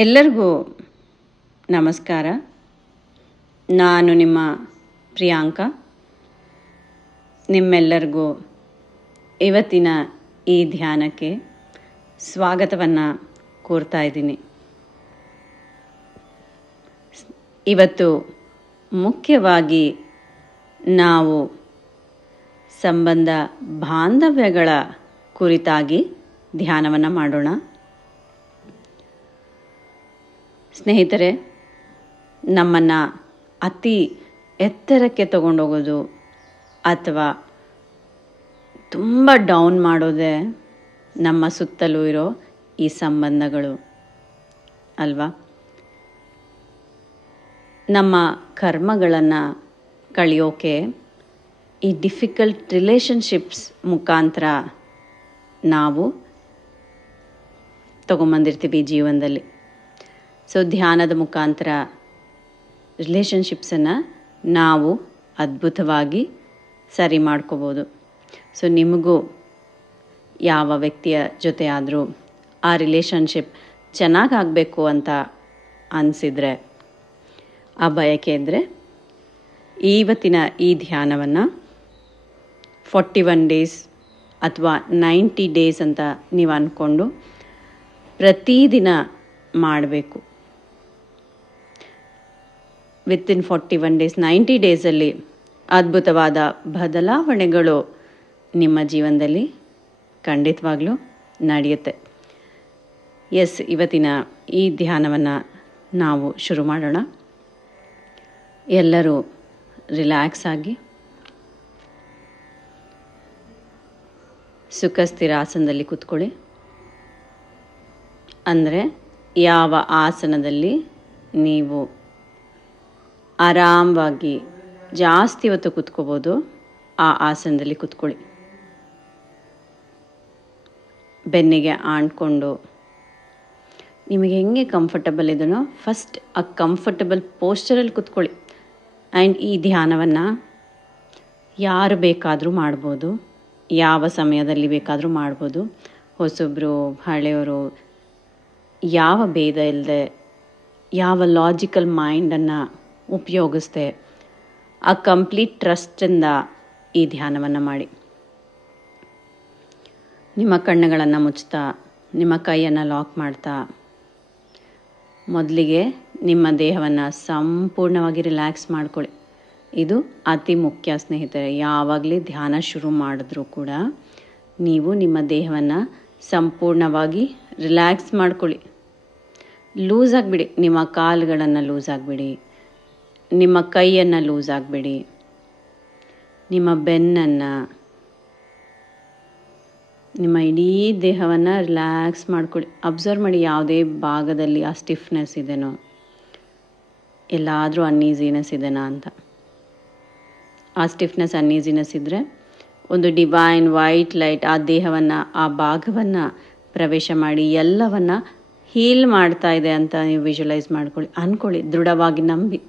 ಎಲ್ಲರಿಗೂ ನಮಸ್ಕಾರ. ನಾನು ನಿಮ್ಮ ಪ್ರಿಯಾಂಕಾ. ನಿಮ್ಮೆಲ್ಲರಿಗೂ ಇವತ್ತಿನ ಈ ಧ್ಯಾನಕ್ಕೆ ಸ್ವಾಗತವನ್ನು ಕೋರ್ತಾ ಇದ್ದೀನಿ. ಇವತ್ತು ಮುಖ್ಯವಾಗಿ ನಾವು ಸಂಬಂಧ ಬಾಂಧವ್ಯಗಳ ಕುರಿತಾಗಿ ಧ್ಯಾನವನ್ನು ಮಾಡೋಣ. ಸ್ನೇಹಿತರೆ, ನಮ್ಮನ್ನು ಅತಿ ಎತ್ತರಕ್ಕೆ ತಗೊಂಡೋಗೋದು ಅಥವಾ ತುಂಬ ಡೌನ್ ಮಾಡೋದೇ ನಮ್ಮ ಸುತ್ತಲೂ ಇರೋ ಈ ಸಂಬಂಧಗಳು ಅಲ್ವಾ? ನಮ್ಮ ಕರ್ಮಗಳನ್ನು ಕಳೆಯೋಕೆ ಈ ಡಿಫಿಕಲ್ಟ್ ರಿಲೇಷನ್ಶಿಪ್ಸ್ ಮುಖಾಂತರ ನಾವು ತಗೊಂಬಂದಿರ್ತೀವಿ ಜೀವನದಲ್ಲಿ. ಸೊ ಧ್ಯಾನದ ಮುಖಾಂತರ ರಿಲೇಷನ್ಶಿಪ್ಸನ್ನು ನಾವು ಅದ್ಭುತವಾಗಿ ಸರಿ ಮಾಡ್ಕೋಬೋದು. ಸೊ ನಿಮಗೂ ಯಾವ ವ್ಯಕ್ತಿಯ ಜೊತೆ ಆದರೂ ಆ ರಿಲೇಷನ್ಶಿಪ್ ಚೆನ್ನಾಗಾಗಬೇಕು ಅಂತ ಅನಿಸಿದರೆ, ಆ ಬಯಕೆ ಇದ್ದರೆ, ಇವತ್ತಿನ ಈ ಧ್ಯಾನವನ್ನು 41 ಡೇಸ್ ಅಥವಾ 90 ಡೇಸ್ ಅಂತ ನೀವು ಅಂದ್ಕೊಂಡು ಪ್ರತಿದಿನ ಮಾಡಬೇಕು. ವಿತಿನ್ 41 ಡೇಸ್ 90 ಡೇಸಲ್ಲಿ ಅದ್ಭುತವಾದ ಬದಲಾವಣೆಗಳು ನಿಮ್ಮ ಜೀವನದಲ್ಲಿ ಖಂಡಿತವಾಗ್ಲೂ ನಡೆಯುತ್ತೆ. ಇವತ್ತಿನ ಈ ಧ್ಯಾನವನ್ನು ನಾವು ಶುರು ಮಾಡೋಣ. ಎಲ್ಲರೂ ರಿಲ್ಯಾಕ್ಸ್ ಆಗಿ ಸುಖ ಸ್ಥಿರ ಆಸನದಲ್ಲಿ ಕೂತ್ಕೊಳ್ಳಿ. ಅಂದರೆ ಯಾವ ಆಸನದಲ್ಲಿ ನೀವು ಆರಾಮವಾಗಿ ಜಾಸ್ತಿ ಹೊತ್ತು ಕೂತ್ಕೋಬೋದು ಆ ಆಸನದಲ್ಲಿ ಕೂತ್ಕೊಳ್ಳಿ. ಬೆನ್ನಿಗೆ ಆಣ್ಕೊಂಡು ನಿಮಗೆ ಹೆಂಗೆ ಕಂಫರ್ಟಬಲ್ ಇದೆಯೋ ಫಸ್ಟ್ ಆ ಕಂಫರ್ಟಬಲ್ ಪೋಸ್ಚರಲ್ಲಿ ಕೂತ್ಕೊಳ್ಳಿ. ಆ್ಯಂಡ್ ಈ ಧ್ಯಾನವನ್ನು ಯಾರು ಬೇಕಾದರೂ ಮಾಡ್ಬೋದು, ಯಾವ ಸಮಯದಲ್ಲಿ ಬೇಕಾದರೂ ಮಾಡ್ಬೋದು. ಹೊಸಬ್ರು, ಹಳೆಯವರು, ಯಾವ ಭೇದ ಇಲ್ಲದೆ, ಯಾವ ಲಾಜಿಕಲ್ ಮೈಂಡನ್ನು ಉಪಯೋಗಿಸ್ದೆ ಆ ಕಂಪ್ಲೀಟ್ ಟ್ರಸ್ಟಿಂದ ಈ ಧ್ಯಾನವನ್ನು ಮಾಡಿ. ನಿಮ್ಮ ಕಣ್ಣುಗಳನ್ನು ಮುಚ್ತಾ, ನಿಮ್ಮ ಕೈಯನ್ನು ಲಾಕ್ ಮಾಡ್ತಾ, ಮೊದಲಿಗೆ ನಿಮ್ಮ ದೇಹವನ್ನು ಸಂಪೂರ್ಣವಾಗಿ ರಿಲ್ಯಾಕ್ಸ್ ಮಾಡ್ಕೊಳ್ಳಿ. ಇದು ಅತಿ ಮುಖ್ಯ ಸ್ನೇಹಿತರೆ. ಯಾವಾಗಲೇ ಧ್ಯಾನ ಶುರು ಮಾಡಿದ್ರೂ ಕೂಡ ನೀವು ನಿಮ್ಮ ದೇಹವನ್ನು ಸಂಪೂರ್ಣವಾಗಿ ರಿಲ್ಯಾಕ್ಸ್ ಮಾಡ್ಕೊಳ್ಳಿ. ಲೂಸ್ ಆಗಿಬಿಡಿ. ನಿಮ್ಮ ಕಾಲುಗಳನ್ನು ಲೂಸ್ ಆಗಿಬಿಡಿ, ನಿಮ್ಮ ಕೈಯನ್ನು ಲೂಸ್ ಆಗಿಬಿಡಿ, ನಿಮ್ಮ ಬೆನ್ನನ್ನು, ನಿಮ್ಮ ಇಡೀ ದೇಹವನ್ನು ರಿಲ್ಯಾಕ್ಸ್ ಮಾಡ್ಕೊಳ್ಳಿ. ಅಬ್ಸರ್ವ್ ಮಾಡಿ ಯಾವುದೇ ಭಾಗದಲ್ಲಿ ಆ ಸ್ಟಿಫ್ನೆಸ್ ಇದೆನೋ, ಎಲ್ಲಾದರೂ ಅನ್ಈಸಿನೆಸ್ ಇದೆನಾ ಅಂತ. ಆ ಸ್ಟಿಫ್ನೆಸ್ ಅನ್ಈಸಿನೆಸ್ ಇದ್ದರೆ ಒಂದು ಡಿವೈನ್ ವೈಟ್ ಲೈಟ್ ಆ ದೇಹವನ್ನು, ಆ ಭಾಗವನ್ನು ಪ್ರವೇಶ ಮಾಡಿ ಎಲ್ಲವನ್ನು ಹೀಲ್ ಮಾಡ್ತಾ ಇದೆ ಅಂತ ನೀವು ವಿಜುವಲೈಸ್ ಮಾಡ್ಕೊಳ್ಳಿ. ಅಂದ್ಕೊಳ್ಳಿ, ದೃಢವಾಗಿ ನಂಬಿ.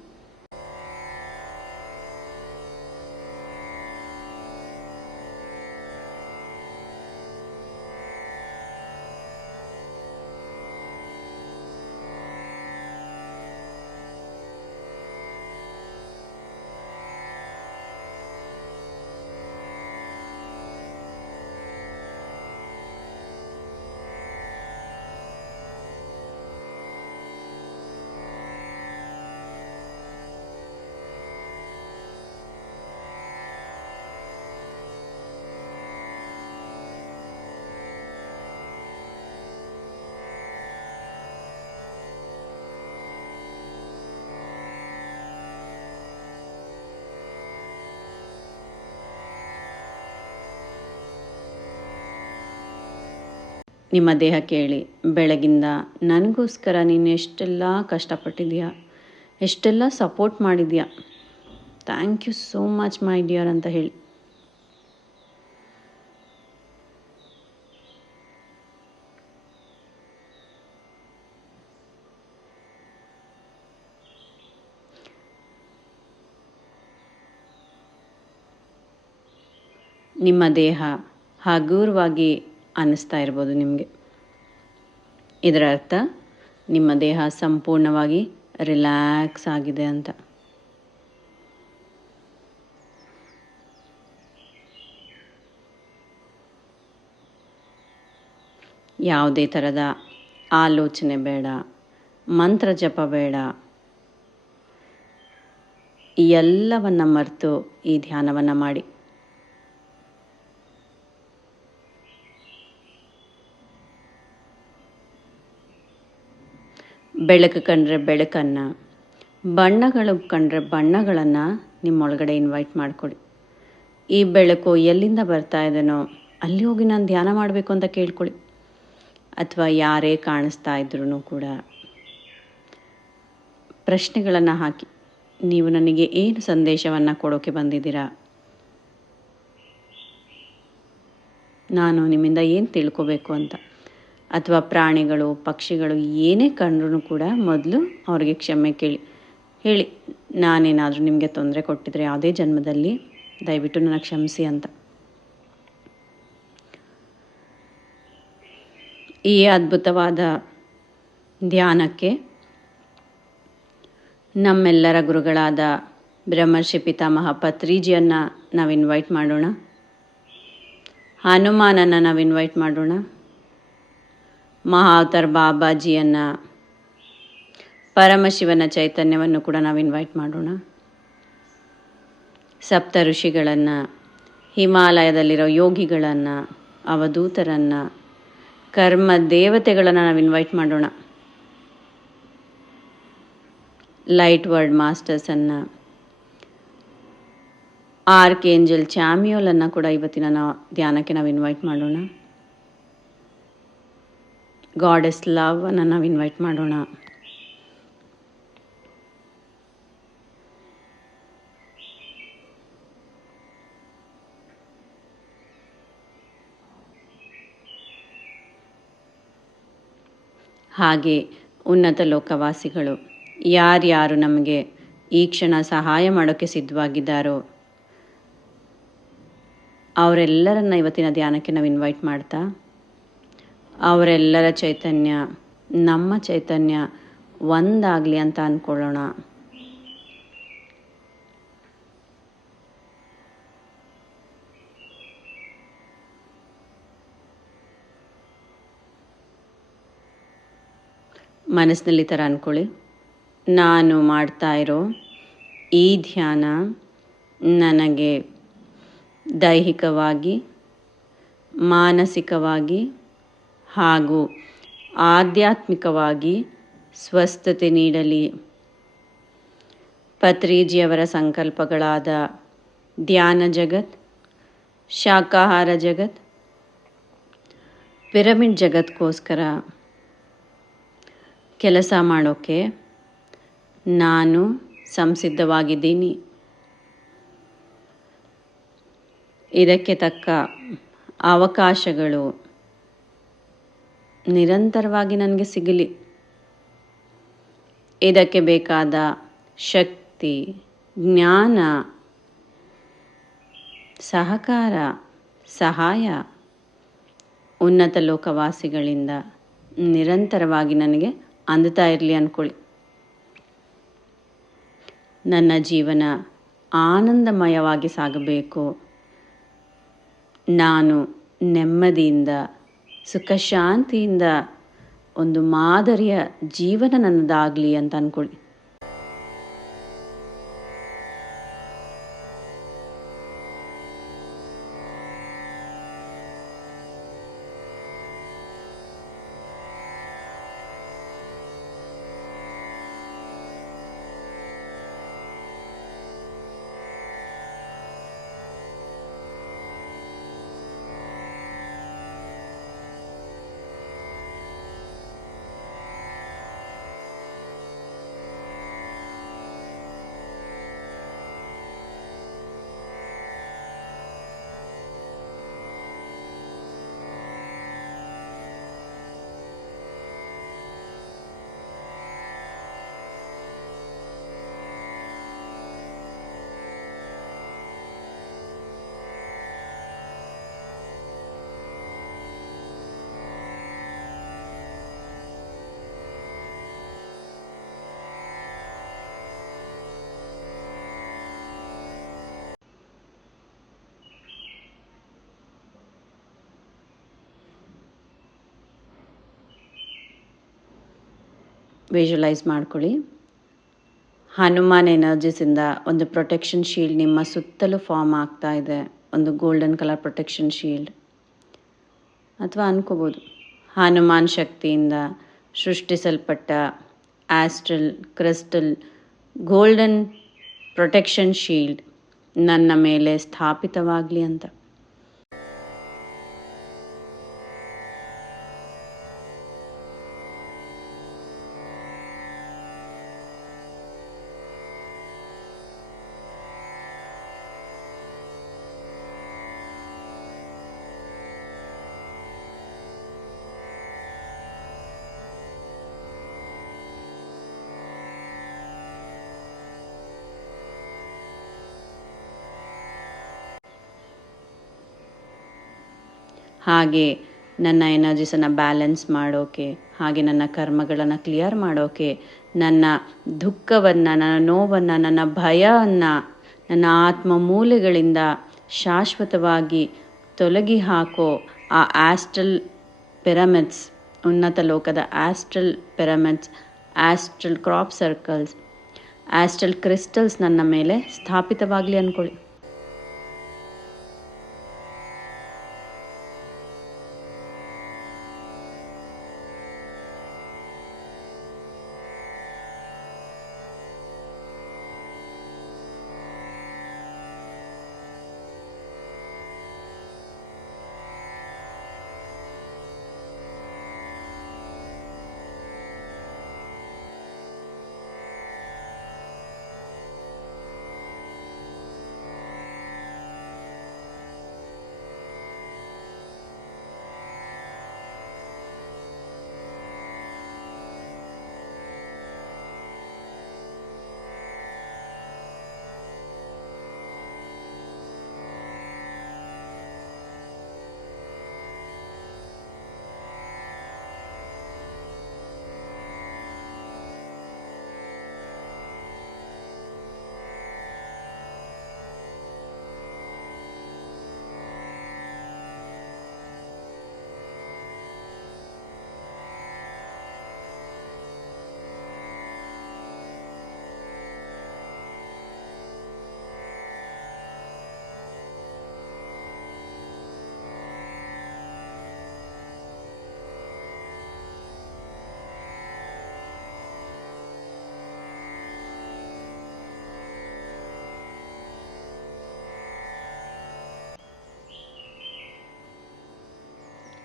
ನಿಮ್ಮ ದೇಹ ಕೇಳಿ, ಬೆಳಗಿಂದ ನನಗೋಸ್ಕರ ನೀನು ಎಷ್ಟೆಲ್ಲ ಕಷ್ಟಪಟ್ಟಿದೆಯಾ, ಎಷ್ಟೆಲ್ಲ ಸಪೋರ್ಟ್ ಮಾಡಿದೆಯಾ, thank you so much my dear ಅಂತ ಹೇಳಿ. ನಿಮ್ಮ ದೇಹ ಹಗುರವಾಗಿ ಅನ್ನಿಸ್ತಾ ಇರ್ಬೋದು ನಿಮಗೆ. ಇದರ ಅರ್ಥ ನಿಮ್ಮ ದೇಹ ಸಂಪೂರ್ಣವಾಗಿ ರಿಲ್ಯಾಕ್ಸ್ ಆಗಿದೆ ಅಂತ. ಯಾವುದೇ ಥರದ ಆಲೋಚನೆ ಬೇಡ, ಮಂತ್ರ ಜಪ ಬೇಡ. ಎಲ್ಲವನ್ನು ಮರೆತು ಈ ಧ್ಯಾನವನ್ನು ಮಾಡಿ. ಬೆಳಕು ಕಂಡ್ರೆ ಬೆಳಕನ್ನು, ಬಣ್ಣಗಳು ಕಂಡ್ರೆ ಬಣ್ಣಗಳನ್ನು ನಿಮ್ಮೊಳಗಡೆ ಇನ್ವೈಟ್ ಮಾಡಿಕೊಡಿ. ಈ ಬೆಳಕು ಎಲ್ಲಿಂದ ಬರ್ತಾ ಇದೆನೋ ಅಲ್ಲಿ ಹೋಗಿ ನಾನು ಧ್ಯಾನ ಮಾಡಬೇಕು ಅಂತ ಕೇಳ್ಕೊಳ್ಳಿ. ಅಥವಾ ಯಾರೇ ಕಾಣಿಸ್ತಾ ಇದ್ರೂ ಕೂಡ ಪ್ರಶ್ನೆಗಳನ್ನು ಹಾಕಿ, ನೀವು ನನಗೆ ಏನು ಸಂದೇಶವನ್ನು ಕೊಡೋಕ್ಕೆ ಬಂದಿದ್ದೀರಾ, ನಾನು ನಿಮ್ಮಿಂದ ಏನು ತಿಳ್ಕೋಬೇಕು ಅಂತ. ಅಥವಾ ಪ್ರಾಣಿಗಳು, ಪಕ್ಷಿಗಳು ಏನೇ ಕಂಡ್ರೂ ಕೂಡ ಮೊದಲು ಅವರಿಗೆ ಕ್ಷಮೆ ಹೇಳಿ, ನಾನೇನಾದರೂ ನಿಮಗೆ ತೊಂದರೆ ಕೊಟ್ಟಿದ್ರೆ ಯಾವುದೇ ಜನ್ಮದಲ್ಲಿ ದಯವಿಟ್ಟು ನನ್ನ ಕ್ಷಮಿಸಿ ಅಂತ. ಈ ಅದ್ಭುತವಾದ ಧ್ಯಾನಕ್ಕೆ ನಮ್ಮೆಲ್ಲರ ಗುರುಗಳಾದ ಬ್ರಹ್ಮರ್ಷಿ ಪಿತಾಮಹ ಪತ್ರಿಜಿಯನ್ನು ನಾವು ಇನ್ವೈಟ್ ಮಾಡೋಣ. ಹನುಮಾನನ್ನು ನಾವು ಇನ್ವೈಟ್ ಮಾಡೋಣ. ಮಹಾವತಾರ್ ಬಾಬಾಜಿಯನ್ನು, ಪರಮಶಿವನ ಚೈತನ್ಯವನ್ನು ಕೂಡ ನಾವು ಇನ್ವೈಟ್ ಮಾಡೋಣ. ಸಪ್ತ ಋಷಿಗಳನ್ನು, ಹಿಮಾಲಯದಲ್ಲಿರೋ ಯೋಗಿಗಳನ್ನು, ಅವಧೂತರನ್ನು, ಕರ್ಮ ದೇವತೆಗಳನ್ನು ನಾವು ಇನ್ವೈಟ್ ಮಾಡೋಣ. ಲೈಟ್ ವರ್ಡ್ ಮಾಸ್ಟರ್ಸನ್ನು, ಆರ್ಕ್ ಏಂಜಲ್ ಚಾಮಿಯೋಲನ್ನು ಕೂಡ ಇವತ್ತಿನ ಧ್ಯಾನಕ್ಕೆ ನಾವು ಇನ್ವೈಟ್ ಮಾಡೋಣ. ಗಾಡೆಸ್ ಲವ್ ಅನ್ನು ನಾವು ಇನ್ವೈಟ್ ಮಾಡೋಣ. ಹಾಗೆ ಉನ್ನತ ಲೋಕವಾಸಿಗಳು ಯಾರ್ಯಾರು ನಮಗೆ ಈ ಕ್ಷಣ ಸಹಾಯ ಮಾಡೋಕ್ಕೆ ಸಿದ್ಧವಾಗಿದ್ದಾರೋ ಅವರೆಲ್ಲರನ್ನ ಇವತ್ತಿನ ಧ್ಯಾನಕ್ಕೆ ನಾವು ಇನ್ವೈಟ್ ಮಾಡ್ತಾ, ಅವರೆಲ್ಲರ ಚೈತನ್ಯ ನಮ್ಮ ಚೈತನ್ಯ ಒಂದಾಗಲಿ ಅಂತ ಅಂದ್ಕೊಳ್ಳೋಣ. ಮನಸ್ಸಿನಲ್ಲಿ ಥರ ಅಂದ್ಕೊಳ್ಳಿ, ನಾನು ಮಾಡ್ತಾ ಇರೋ ಈ ಧ್ಯಾನ ನನಗೆ ದೈಹಿಕವಾಗಿ, ಮಾನಸಿಕವಾಗಿ ಹಾಗೂ ಆಧ್ಯಾತ್ಮಿಕವಾಗಿ ಸ್ವಸ್ಥತೆ ನೀಡಲಿ. ಪತ್ರಿಜಿಯವರ ಸಂಕಲ್ಪಗಳಾದ ಧ್ಯಾನ ಜಗತ್, ಶಾಕಾಹಾರ ಜಗತ್, ಪಿರಮಿಡ್ ಜಗತ್ಗೋಸ್ಕರ ಕೆಲಸ ಮಾಡೋಕ್ಕೆ ನಾನು ಸಂಸಿದ್ಧವಾಗಿದ್ದೀನಿ. ಇದಕ್ಕೆ ತಕ್ಕ ಅವಕಾಶಗಳು ನಿರಂತರವಾಗಿ ನನಗೆ ಸಿಗಲಿ. ಇದಕ್ಕೆ ಬೇಕಾದ ಶಕ್ತಿ, ಜ್ಞಾನ, ಸಹಕಾರ, ಸಹಾಯ ಉನ್ನತ ಲೋಕವಾಸಿಗಳಿಂದ ನಿರಂತರವಾಗಿ ನನಗೆ ಅಂದುತ್ತಾ ಇರಲಿ ಅಂದ್ಕೊಳ್ಳಿ. ನನ್ನ ಜೀವನ ಆನಂದಮಯವಾಗಿ ಸಾಗಬೇಕು. ನಾನು ನೆಮ್ಮದಿಯಿಂದ, ಸುಖ ಶಾಂತಿಯಿಂದ ಒಂದು ಮಾದರಿಯ ಜೀವನ ನನ್ನದಾಗಲಿ ಅಂತ ಅಂದ್ಕೊಳ್ಳಿ. ವಿಜುವಲೈಸ್ ಮಾಡ್ಕೊಳ್ಳಿ. ಹನುಮಾನ್ ಎನರ್ಜೀಸಿಂದ ಒಂದು ಪ್ರೊಟೆಕ್ಷನ್ ಶೀಲ್ಡ್ ನಿಮ್ಮ ಸುತ್ತಲೂ ಫಾರ್ಮ್ ಆಗ್ತಾ ಇದೆ, ಒಂದು ಗೋಲ್ಡನ್ ಕಲರ್ ಪ್ರೊಟೆಕ್ಷನ್ ಶೀಲ್ಡ್. ಅಥವಾ ಅನ್ಕೋಬೋದು, ಹನುಮಾನ್ ಶಕ್ತಿಯಿಂದ ಸೃಷ್ಟಿಸಲ್ಪಟ್ಟ astral crystal golden protection shield ನನ್ನ ಮೇಲೆ ಸ್ಥಾಪಿತವಾಗಲಿ ಅಂತ. ಹಾಗೆ ನನ್ನ ಎನರ್ಜೀಸನ್ನು ಬ್ಯಾಲೆನ್ಸ್ ಮಾಡೋಕೆ, ಹಾಗೆ ನನ್ನ ಕರ್ಮಗಳನ್ನು ಕ್ಲಿಯರ್ ಮಾಡೋಕೆ, ನನ್ನ ದುಃಖವನ್ನು, ನನ್ನ ನೋವನ್ನು, ನನ್ನ ಭಯವನ್ನು ನನ್ನ ಆತ್ಮ ಮೂಲೆಗಳಿಂದ ಶಾಶ್ವತವಾಗಿ ತೊಲಗಿ ಹಾಕೋ ಆ ಆಸ್ಟ್ರಲ್ ಪಿರಮಿಡ್ಸ್, ಉನ್ನತ ಲೋಕದ astral pyramids, astral crop circles, astral crystals ನನ್ನ ಮೇಲೆ ಸ್ಥಾಪಿತವಾಗಲಿ ಅಂದ್ಕೊಳ್ಳಿ.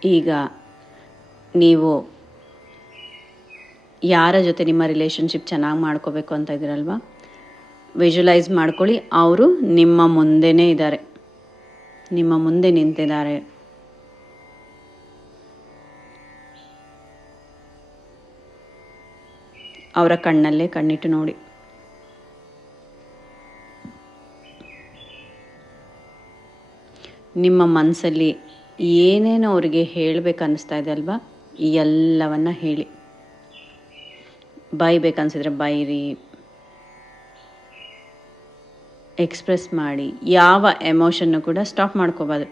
ಈಗ ನೀವು ಯಾರ ಜೊತೆ ನಿಮ್ಮ ರಿಲೇಷನ್ಶಿಪ್ ಚೆನ್ನಾಗಿ ಮಾಡ್ಕೋಬೇಕು ಅಂತ ಇದ್ದೀರಲ್ವ, ವಿಜುವಲೈಸ್ ಮಾಡ್ಕೊಳ್ಳಿ. ಅವರು ನಿಮ್ಮ ಮುಂದೆನೇ ಇದ್ದಾರೆ, ನಿಮ್ಮ ಮುಂದೆ ನಿಂತಿದ್ದಾರೆ. ಅವರ ಕಣ್ಣಲ್ಲೇ ಕಣ್ಣಿಟ್ಟು ನೋಡಿ. ನಿಮ್ಮ ಮನಸ್ಸಲ್ಲಿ ಏನೇನೋ ಅವರಿಗೆ ಹೇಳಬೇಕು ಅನ್ನಿಸ್ತಾ ಇದೆ ಅಲ್ವಾ, ಎಲ್ಲವನ್ನ ಹೇಳಿ. ಬೈಬೇಕನ್ಸಿದ್ರೆ ಬೈರಿ, ಎಕ್ಸ್ಪ್ರೆಸ್ ಮಾಡಿ. ಯಾವ ಎಮೋಷನ್ನು ಕೂಡ ಸ್ಟಾಪ್ ಮಾಡ್ಕೋಬಾರ್ದು.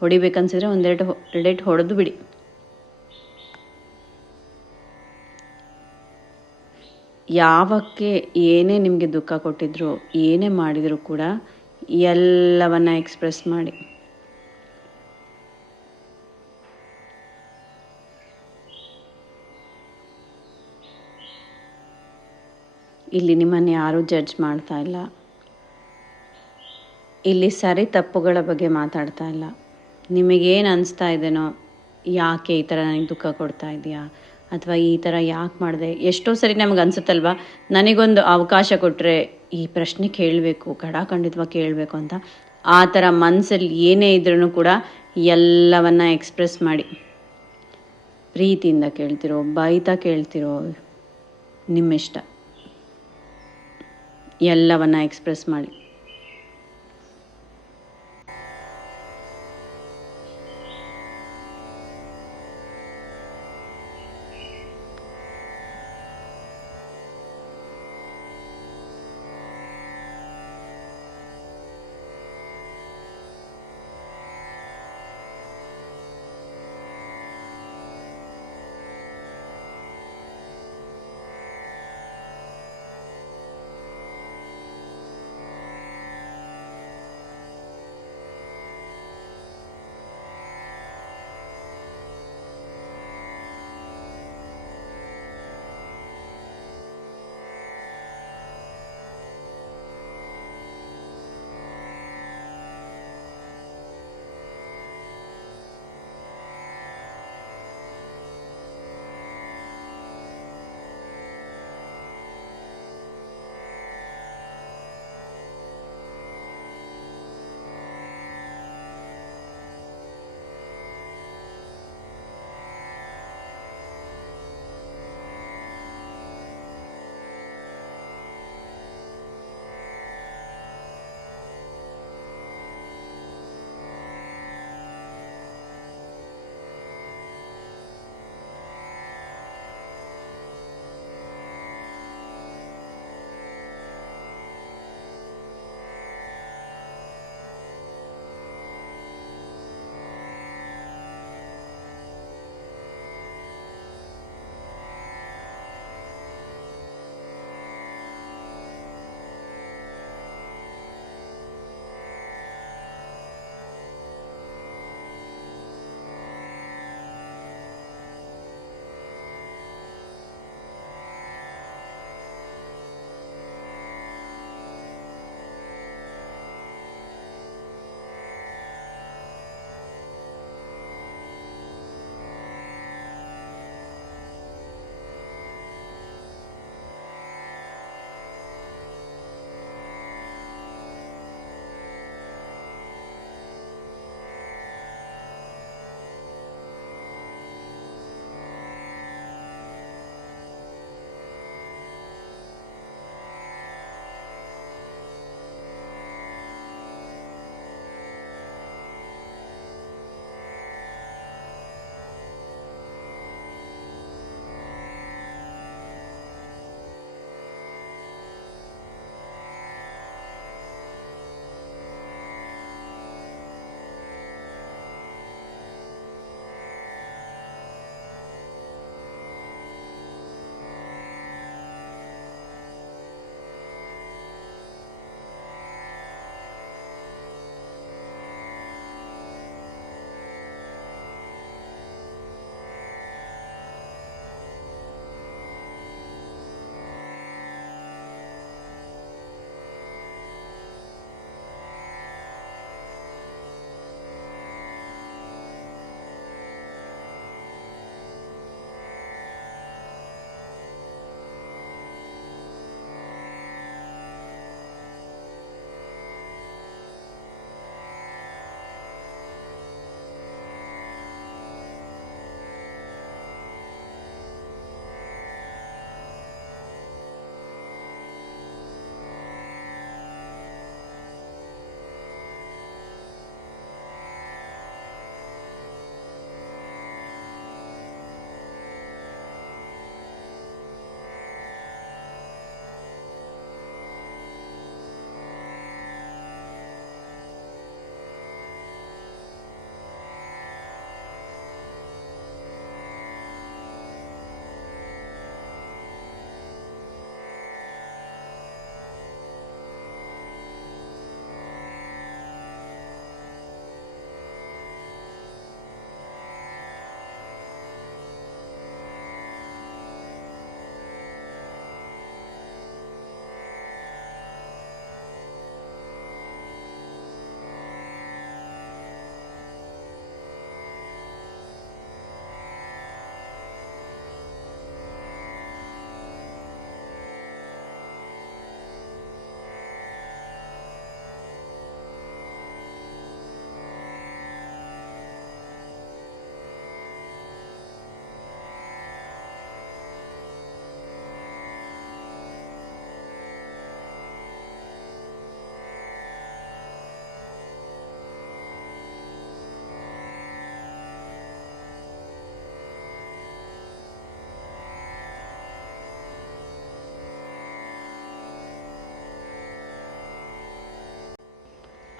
ಹೊಡಿಬೇಕನ್ಸಿದ್ರೆ ಎರಡೆರಡು ಹೊಡೆದು ಬಿಡಿ. ಯಾವಕ್ಕೆ ಏನೇ ನಿಮಗೆ ದುಃಖ ಕೊಟ್ಟಿದ್ರು, ಏನೇ ಮಾಡಿದರೂ ಕೂಡ ಎಲ್ಲವನ್ನ ಎಕ್ಸ್ಪ್ರೆಸ್ ಮಾಡಿ. ಇಲ್ಲಿ ನಿಮ್ಮನ್ನು ಯಾರೂ ಜಡ್ಜ್ ಮಾಡ್ತಾ ಇಲ್ಲ. ಇಲ್ಲಿ ಸರಿ ತಪ್ಪುಗಳ ಬಗ್ಗೆ ಮಾತಾಡ್ತಾ ಇಲ್ಲ. ನಿಮಗೇನು ಅನಿಸ್ತಾ ಇದೆನೋ, ಯಾಕೆ ಈ ಥರ ನನಗೆ ದುಃಖ ಕೊಡ್ತಾ ಇದೆಯಾ, ಅಥವಾ ಈ ಥರ ಯಾಕೆ ಮಾಡಿದೆ. ಎಷ್ಟೋ ಸರಿ ನಮ್ಗೆ ಅನಿಸುತ್ತಲ್ವ, ನನಗೊಂದು ಅವಕಾಶ ಕೊಟ್ಟರೆ ಈ ಪ್ರಶ್ನೆ ಕೇಳಬೇಕು, ಖಂಡಿತವಾಗಿ ಕೇಳಬೇಕು ಅಂತ. ಆ ಥರ ಮನಸ್ಸಲ್ಲಿ ಏನೇ ಇದ್ರೂ ಕೂಡ ಎಲ್ಲವನ್ನ ಎಕ್ಸ್ಪ್ರೆಸ್ ಮಾಡಿ. ಪ್ರೀತಿಯಿಂದ ಕೇಳ್ತಿರೋ, ಬೈತಾ ಕೇಳ್ತಿರೋ, ನಿಮ್ಮಿಷ್ಟ. ಎಲ್ಲವನ್ನ ಎಕ್ಸ್ಪ್ರೆಸ್ ಮಾಡಿ.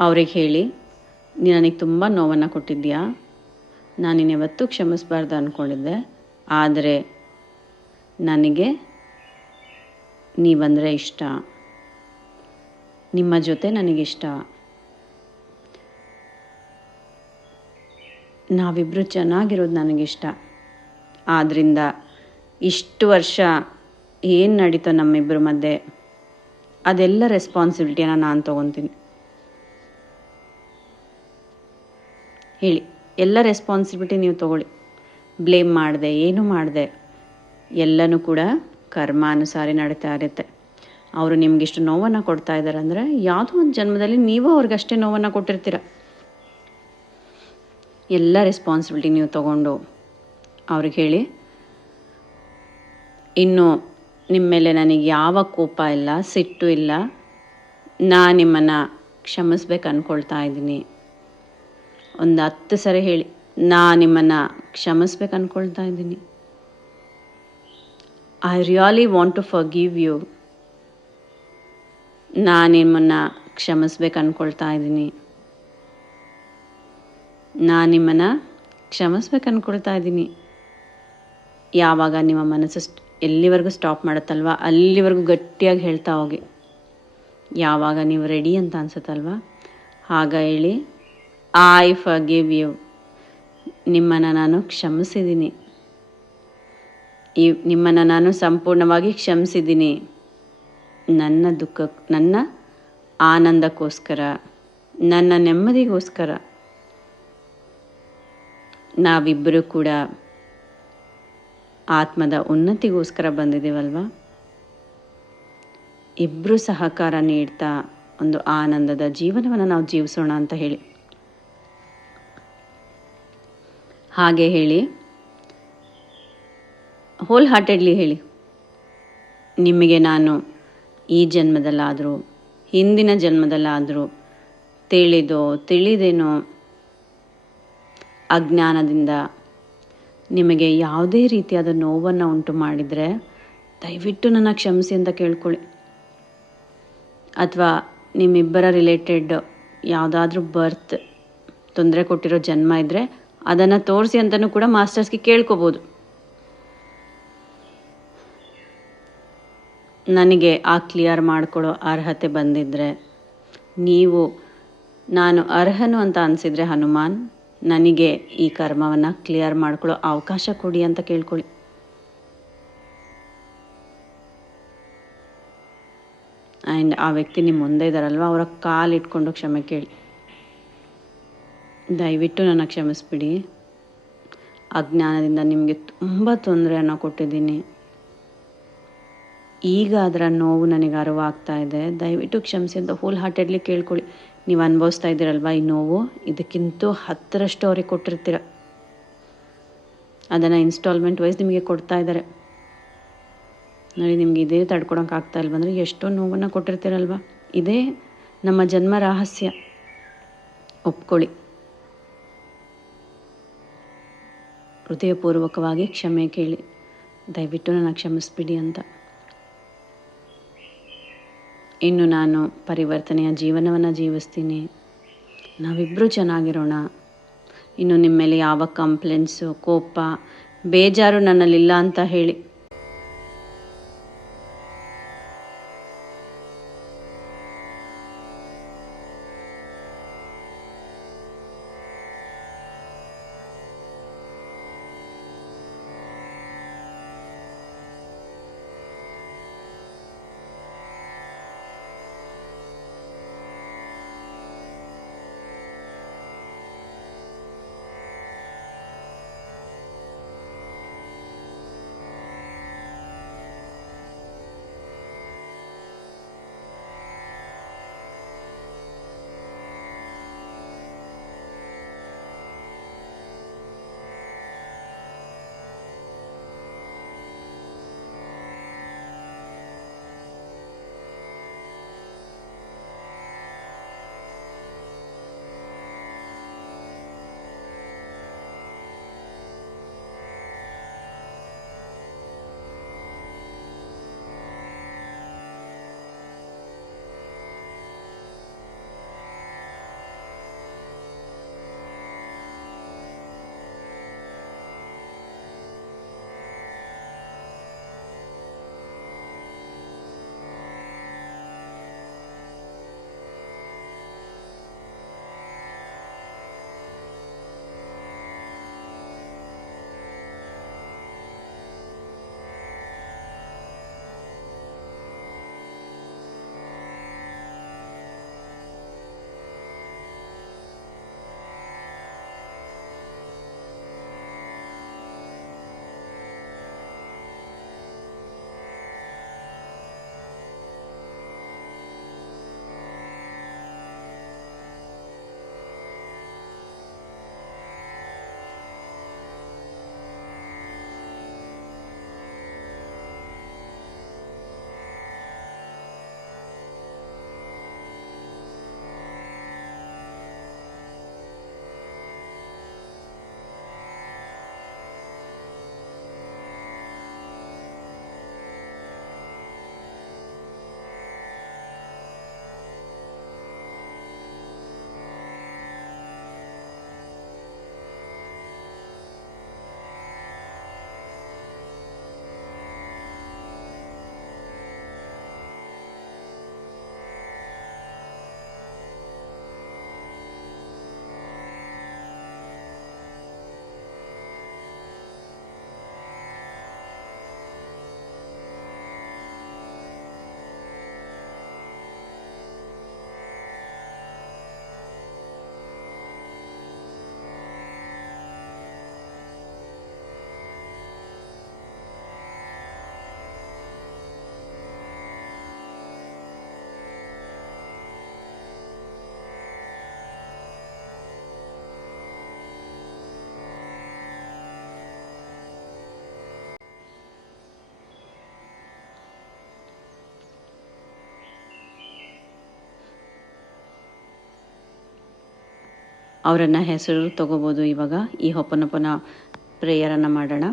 ಅವ್ರಿಗೆ ಹೇಳಿ, ನೀನು ನನಗೆ ತುಂಬ ನೋವನ್ನು ಕೊಟ್ಟಿದ್ದೀಯಾ, ನಾನು ಯಾವತ್ತೂ ಕ್ಷಮಿಸಬಾರ್ದು ಅಂದ್ಕೊಂಡಿದ್ದೆ, ಆದರೆ ನನಗೆ ನೀವಂದರೆ ಇಷ್ಟ, ನಿಮ್ಮ ಜೊತೆ ನನಗಿಷ್ಟ, ನಾವಿಬ್ಬರು ಚೆನ್ನಾಗಿರೋದು ನನಗಿಷ್ಟ. ಆದ್ದರಿಂದ ಇಷ್ಟು ವರ್ಷ ಏನು ನಡೀತೋ ನಮ್ಮಿಬ್ಬರ ಮಧ್ಯೆ ಅದೆಲ್ಲ ರೆಸ್ಪಾನ್ಸಿಬಿಲಿಟಿಯನ್ನು ನಾನು ತೊಗೊತೀನಿ. ಹೇಳಿ, ಎಲ್ಲ ರೆಸ್ಪಾನ್ಸಿಬಿಲಿಟಿ ನೀವು ತೊಗೊಳ್ಳಿ. ಬ್ಲೇಮ್ ಮಾಡಿದೆ, ಏನೂ ಮಾಡಿದೆ, ಎಲ್ಲನೂ ಕೂಡ ಕರ್ಮಾನುಸಾರಿ ನಡೀತಾ ಇರುತ್ತೆ. ಅವರು ನಿಮಗಿಷ್ಟು ನೋವನ್ನು ಕೊಡ್ತಾ ಇದ್ದಾರೆ ಅಂದರೆ ಯಾವುದೋ ಒಂದು ಜನ್ಮದಲ್ಲಿ ನೀವು ಅವ್ರಿಗಷ್ಟೇ ನೋವನ್ನು ಕೊಟ್ಟಿರ್ತೀರ. ಎಲ್ಲ ರೆಸ್ಪಾನ್ಸಿಬಿಲಿಟಿ ನೀವು ತೊಗೊಂಡು ಅವ್ರಿಗೆ ಹೇಳಿ, ಇನ್ನು ನಿಮ್ಮ ಮೇಲೆ ನನಗೆ ಯಾವ ಕೋಪ ಇಲ್ಲ, ಸಿಟ್ಟು ಇಲ್ಲ, ನಾನು ನಿಮ್ಮನ್ನು ಕ್ಷಮಿಸ್ಬೇಕು ಅಂದ್ಕೊಳ್ತಾ ಇದ್ದೀನಿ. ಒಂದು 10 ಸರಿ ಹೇಳಿ, ನಾನು ನಿಮ್ಮನ್ನು ಕ್ಷಮಿಸ್ಬೇಕು ಅಂದ್ಕೊಳ್ತಾ ಇದ್ದೀನಿ. I really want to forgive you. ನಾನು ನಿಮ್ಮನ್ನು ಕ್ಷಮಿಸ್ಬೇಕು ಅಂದ್ಕೊಳ್ತಾ ಇದ್ದೀನಿ. ನಾನು ನಿಮ್ಮನ್ನು ಕ್ಷಮಿಸ್ಬೇಕು ಅಂದ್ಕೊಳ್ತಾ ಇದ್ದೀನಿ. ಯಾವಾಗ ನಿಮ್ಮ ಮನಸ್ಸು ಎಲ್ಲಿವರೆಗೂ ಸ್ಟಾಪ್ ಮಾಡುತ್ತಲ್ವ ಅಲ್ಲಿವರೆಗೂ ಗಟ್ಟಿಯಾಗಿ ಹೇಳ್ತಾ ಹೋಗಿ. ಯಾವಾಗ ನೀವು ರೆಡಿ ಅಂತ ಅನ್ಸುತ್ತಲ್ವ ಆಗ ಹೇಳಿ, ಐ ಫರ್ಗಿವ್ ಯು. ನಿಮ್ಮನ್ನು ನಾನು ಕ್ಷಮಿಸಿದ್ದೀನಿ. ನಿಮ್ಮನ್ನು ನಾನು ಸಂಪೂರ್ಣವಾಗಿ ಕ್ಷಮಿಸಿದ್ದೀನಿ. ನನ್ನ ದುಃಖ, ನನ್ನ ಆನಂದಕ್ಕೋಸ್ಕರ, ನನ್ನ ನೆಮ್ಮದಿಗೋಸ್ಕರ. ನಾವಿಬ್ಬರೂ ಕೂಡ ಆತ್ಮದ ಉನ್ನತಿಗೋಸ್ಕರ ಬಂದಿದ್ದೀವಲ್ವ. ಇಬ್ಬರು ಸಹಕಾರ ನೀಡ್ತಾ ಒಂದು ಆನಂದದ ಜೀವನವನ್ನು ನಾವು ಜೀವಿಸೋಣ ಅಂತ ಹೇಳಿ. ಹಾಗೆ ಹೇಳಿ, ಹೋಲ್ ಹಾರ್ಟೆಡ್ಲಿ ಹೇಳಿ, ನಿಮಗೆ ನಾನು ಈ ಜನ್ಮದಲ್ಲಾದರೂ ಹಿಂದಿನ ಜನ್ಮದಲ್ಲಾದರೂ ತಿಳಿದೇನೋ ಅಜ್ಞಾನದಿಂದ ನಿಮಗೆ ಯಾವುದೇ ರೀತಿಯಾದ ನೋವನ್ನು ಉಂಟು ಮಾಡಿದರೆ ದಯವಿಟ್ಟು ನನ್ನ ಕ್ಷಮಿಸಿ ಅಂತ ಕೇಳ್ಕೊಳ್ಳಿ. ಅಥವಾ ನಿಮ್ಮಿಬ್ಬರ ರಿಲೇಟೆಡ್ ಯಾವುದಾದ್ರೂ ಬರ್ತ್ ತೊಂದರೆ ಕೊಟ್ಟಿರೋ ಜನ್ಮ ಇದ್ದರೆ ಅದನ್ನು ತೋರಿಸಿ ಅಂತಲೂ ಕೂಡ ಮಾಸ್ಟರ್ಸ್ಗೆ ಕೇಳ್ಕೊಬೋದು. ನನಗೆ ಆ ಕ್ಲಿಯರ್ ಮಾಡ್ಕೊಳ್ಳೋ ಅರ್ಹತೆ ಬಂದಿದ್ದರೆ, ನೀವು ನಾನು ಅರ್ಹನು ಅಂತ ಅನಿಸಿದರೆ ಹನುಮಾನ್ ನನಗೆ ಈ ಕರ್ಮವನ್ನು ಕ್ಲಿಯರ್ ಮಾಡ್ಕೊಳ್ಳೋ ಅವಕಾಶ ಕೊಡಿ ಅಂತ ಕೇಳ್ಕೊಳ್ಳಿ. ಆ್ಯಂಡ್ ಆ ವ್ಯಕ್ತಿ ನಿಮ್ಮ ಮುಂದೆ ಇದ್ದಾರಲ್ವ, ಅವರ ಕಾಲಿಟ್ಕೊಂಡು ಕ್ಷಮೆ ಕೇಳಿ. ದಯವಿಟ್ಟು ನನ್ನ ಕ್ಷಮಿಸ್ಬಿಡಿ. ಅಜ್ಞಾನದಿಂದ ನಿಮಗೆ ತುಂಬ ತೊಂದರೆಯನ್ನು ಕೊಟ್ಟಿದ್ದೀನಿ. ಈಗ ಅದರ ನೋವು ನನಗೆ ಅರಿವಾಗ್ತಾ ಇದೆ. ದಯವಿಟ್ಟು ಕ್ಷಮಿಸಿ ಅಂತ ಹೋಲ್ ಹಾರ್ಟೆಡ್ಲಿ ಕೇಳ್ಕೊಳ್ಳಿ. ನೀವು ಅನುಭವಿಸ್ತಾ ಇದ್ದೀರಲ್ವ ಈ ನೋವು, ಇದಕ್ಕಿಂತ 10ರಷ್ಟು ಅವ್ರಿಗೆ ಕೊಟ್ಟಿರ್ತೀರ. ಅದನ್ನು ಇನ್ಸ್ಟಾಲ್ಮೆಂಟ್ ವೈಸ್ ನಿಮಗೆ ಕೊಡ್ತಾ ಇದ್ದಾರೆ ನೋಡಿ. ನಿಮಗೆ ಇದೇ ತಡ್ಕೊಳಕ್ಕಾಗ್ತಾ ಇಲ್ವಂದರೆ ಎಷ್ಟೋ ನೋವನ್ನು ಕೊಟ್ಟಿರ್ತೀರಲ್ವ. ಇದೇ ನಮ್ಮ ಜನ್ಮ ರಹಸ್ಯ. ಒಪ್ಕೊಳ್ಳಿ. ಹೃದಯಪೂರ್ವಕವಾಗಿ ಕ್ಷಮೆ ಕೇಳಿ, ದಯವಿಟ್ಟು ನನ್ನ ಕ್ಷಮಿಸ್ಬಿಡಿ ಅಂತ. ಇನ್ನು ನಾನು ಪರಿವರ್ತನೆಯ ಜೀವನವನ್ನು ಜೀವಿಸ್ತೀನಿ. ನಾವಿಬ್ಬರೂ ಚೆನ್ನಾಗಿರೋಣ. ಇನ್ನು ನಿಮ್ಮ ಮೇಲೆ ಯಾವ ಕಂಪ್ಲೇಂಟ್ಸು, ಕೋಪ, ಬೇಜಾರು ನನ್ನಲ್ಲಿಲ್ಲ ಅಂತ ಹೇಳಿ. ಅವರನ್ನು ಹೆಸರು ತಗೋಬೋದು. ಇವಾಗ ಈ ಹೊಪನೊಪನ ಪ್ರೇಯರನ್ನು ಮಾಡೋಣ.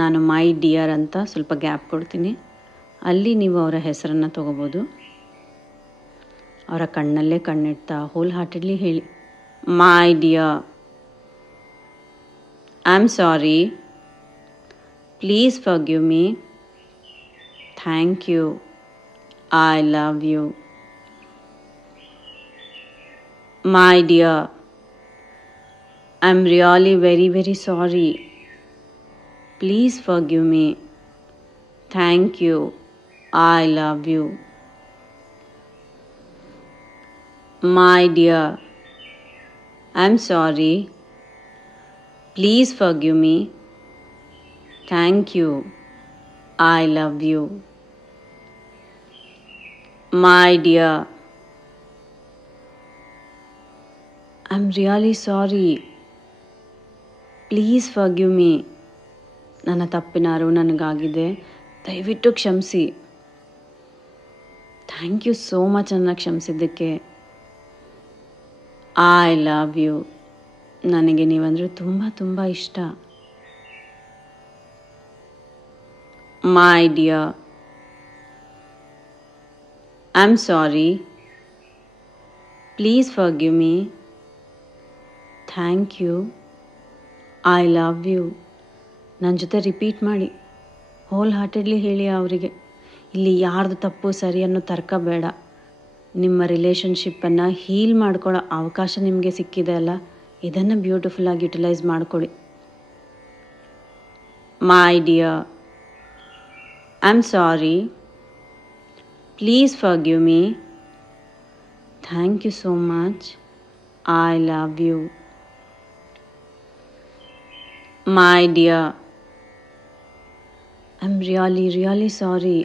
ನಾನು ಮೈ ಡಿಯರ್ ಅಂತ ಸ್ವಲ್ಪ ಗ್ಯಾಪ್ ಕೊಡ್ತೀನಿ. ಅಲ್ಲಿ ನೀವು ಅವರ ಹೆಸರನ್ನು ತಗೋಬೋದು. ಅವರ ಕಣ್ಣಲ್ಲೇ ಕಣ್ಣಿಡ್ತಾ ಹೋಲ್ ಹಾರ್ಟೆಡ್ಲಿ ಹೇಳಿ, my dear, I am sorry, please forgive me, thank you, I love you. My dear, I'm really very, very sorry. Please forgive me. Thank you. I love you. My dear, I'm sorry. Please forgive me. Thank you. I love you. My dear, I'm really sorry. Please forgive me. ನನ್ನ ತಪ್ಪಿನಾರು ನನಗಾಗಿದೆ, ದಯವಿಟ್ಟು ಕ್ಷಮಿಸಿ. Thank you so much ನನ್ನ ಕ್ಷಮಿಸಿದ್ದಕ್ಕೆ. I love you. ನನಗೆ ನೀವಂದರೆ ತುಂಬ ತುಂಬ ಇಷ್ಟ. My dear, I am sorry. Please forgive me. Thank you, I love you. ನನ್ನ ಜೊತೆ ರಿಪೀಟ್ ಮಾಡಿ, ಹೋಲ್ ಹಾರ್ಟೆಡ್ಲಿ ಹೇಳಿ ಅವರಿಗೆ. ಇಲ್ಲಿ ಯಾರ್ದು ತಪ್ಪು ಸರಿ ಅನ್ನೋ ತರ್ಕ ಬೇಡ. ನಿಮ್ಮ ರಿಲೇಷನ್ಶಿಪ್ಪನ್ನು ಹೀಲ್ ಮಾಡ್ಕೊಳ್ಳೋ ಅವಕಾಶ ನಿಮಗೆ ಸಿಕ್ಕಿದೆ ಅಲ್ಲ, ಇದನ್ನು ಬ್ಯೂಟಿಫುಲ್ಲಾಗಿ ಯುಟಿಲೈಸ್ ಮಾಡ್ಕೊಳ್ಳಿ. My dear, I am sorry. Please forgive me. Thank you so much. I love you. My dear, I'm really, really sorry.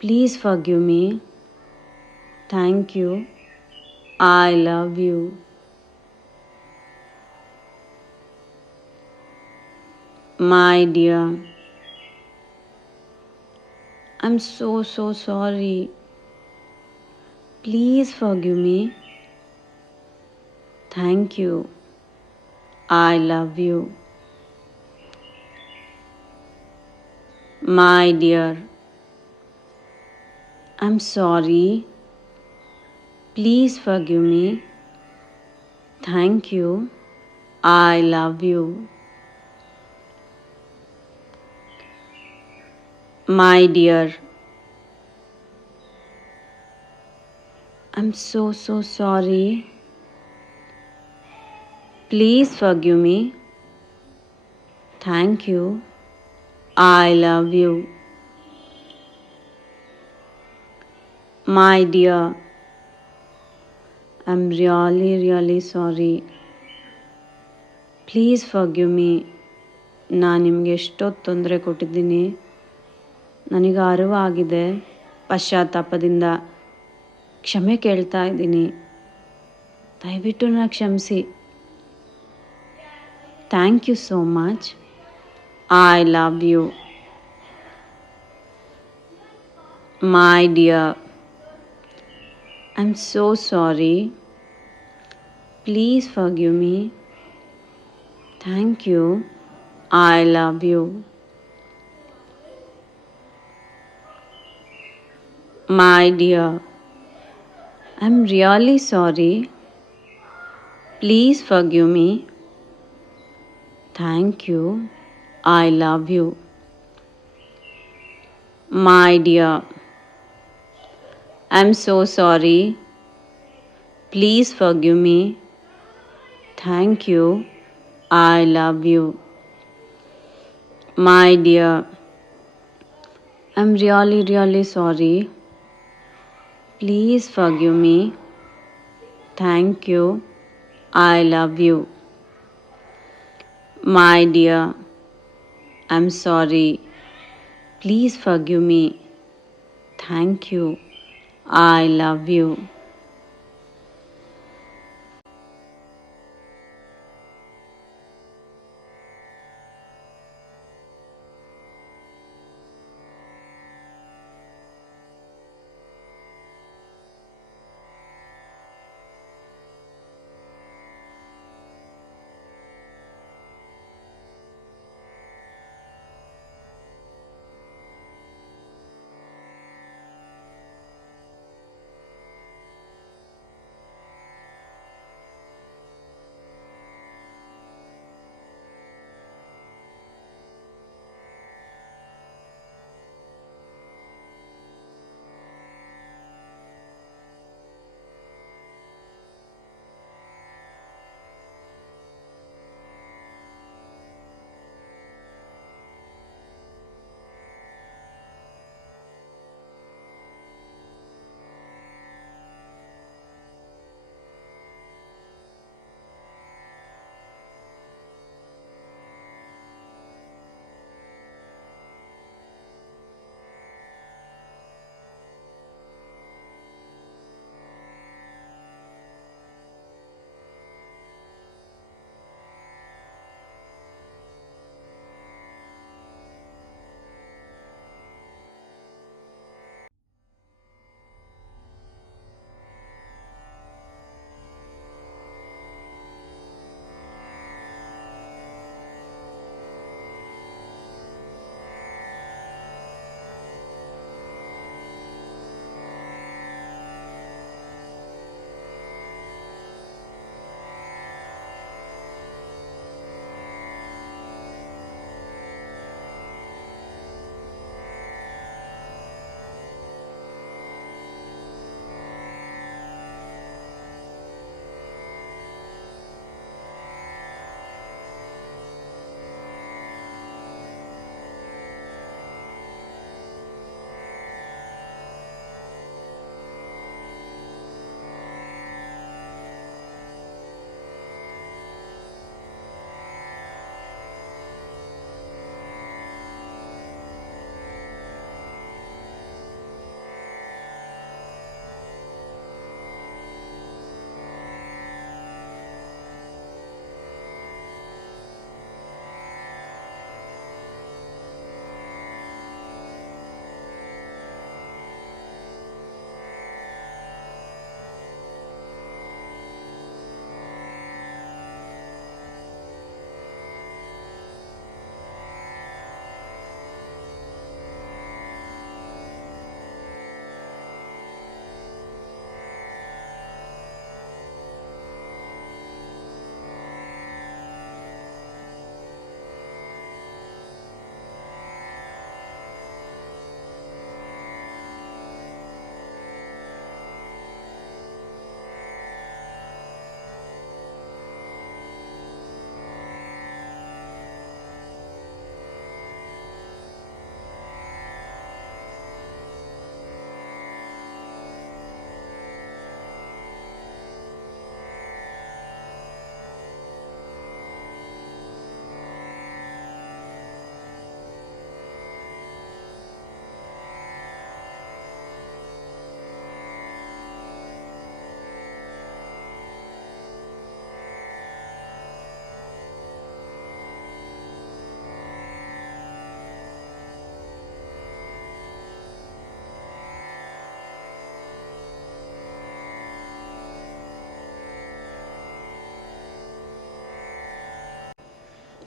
Please forgive me. Thank you. I love you. My dear, I'm so, so sorry. Please forgive me. Thank you. I love you. My dear, I'm sorry. Please forgive me. Thank you. I love you. My dear, I'm so, so sorry. Please forgive me. Thank you. I love you. My dear, I'm really, really sorry. Please forgive me. ನಾನು ನಿಮಗೆ ಎಷ್ಟೊತ್ತು ತೊಂದರೆ ಕೊಟ್ಟಿದ್ದೀನಿ. ನನಗೆ ಅರಿವಾಗಿದೆ. ಪಶ್ಚಾತ್ತಾಪದಿಂದ ಕ್ಷಮೆ ಕೇಳ್ತಾ ಇದ್ದೀನಿ. ದಯವಿಟ್ಟು ನನ್ನ ಕ್ಷಮಿಸಿ. Thank you so much. I love you. My dear, I'm so sorry. Please forgive me. Thank you. I love you. My dear, I'm really sorry. Please forgive me. Thank you. I love you. My dear, I'm so sorry. Please forgive me. Thank you. I love you. My dear, I'm really, really sorry. Please forgive me. Thank you. I love you. My dear, I'm sorry. Please forgive me. Thank you. I love you.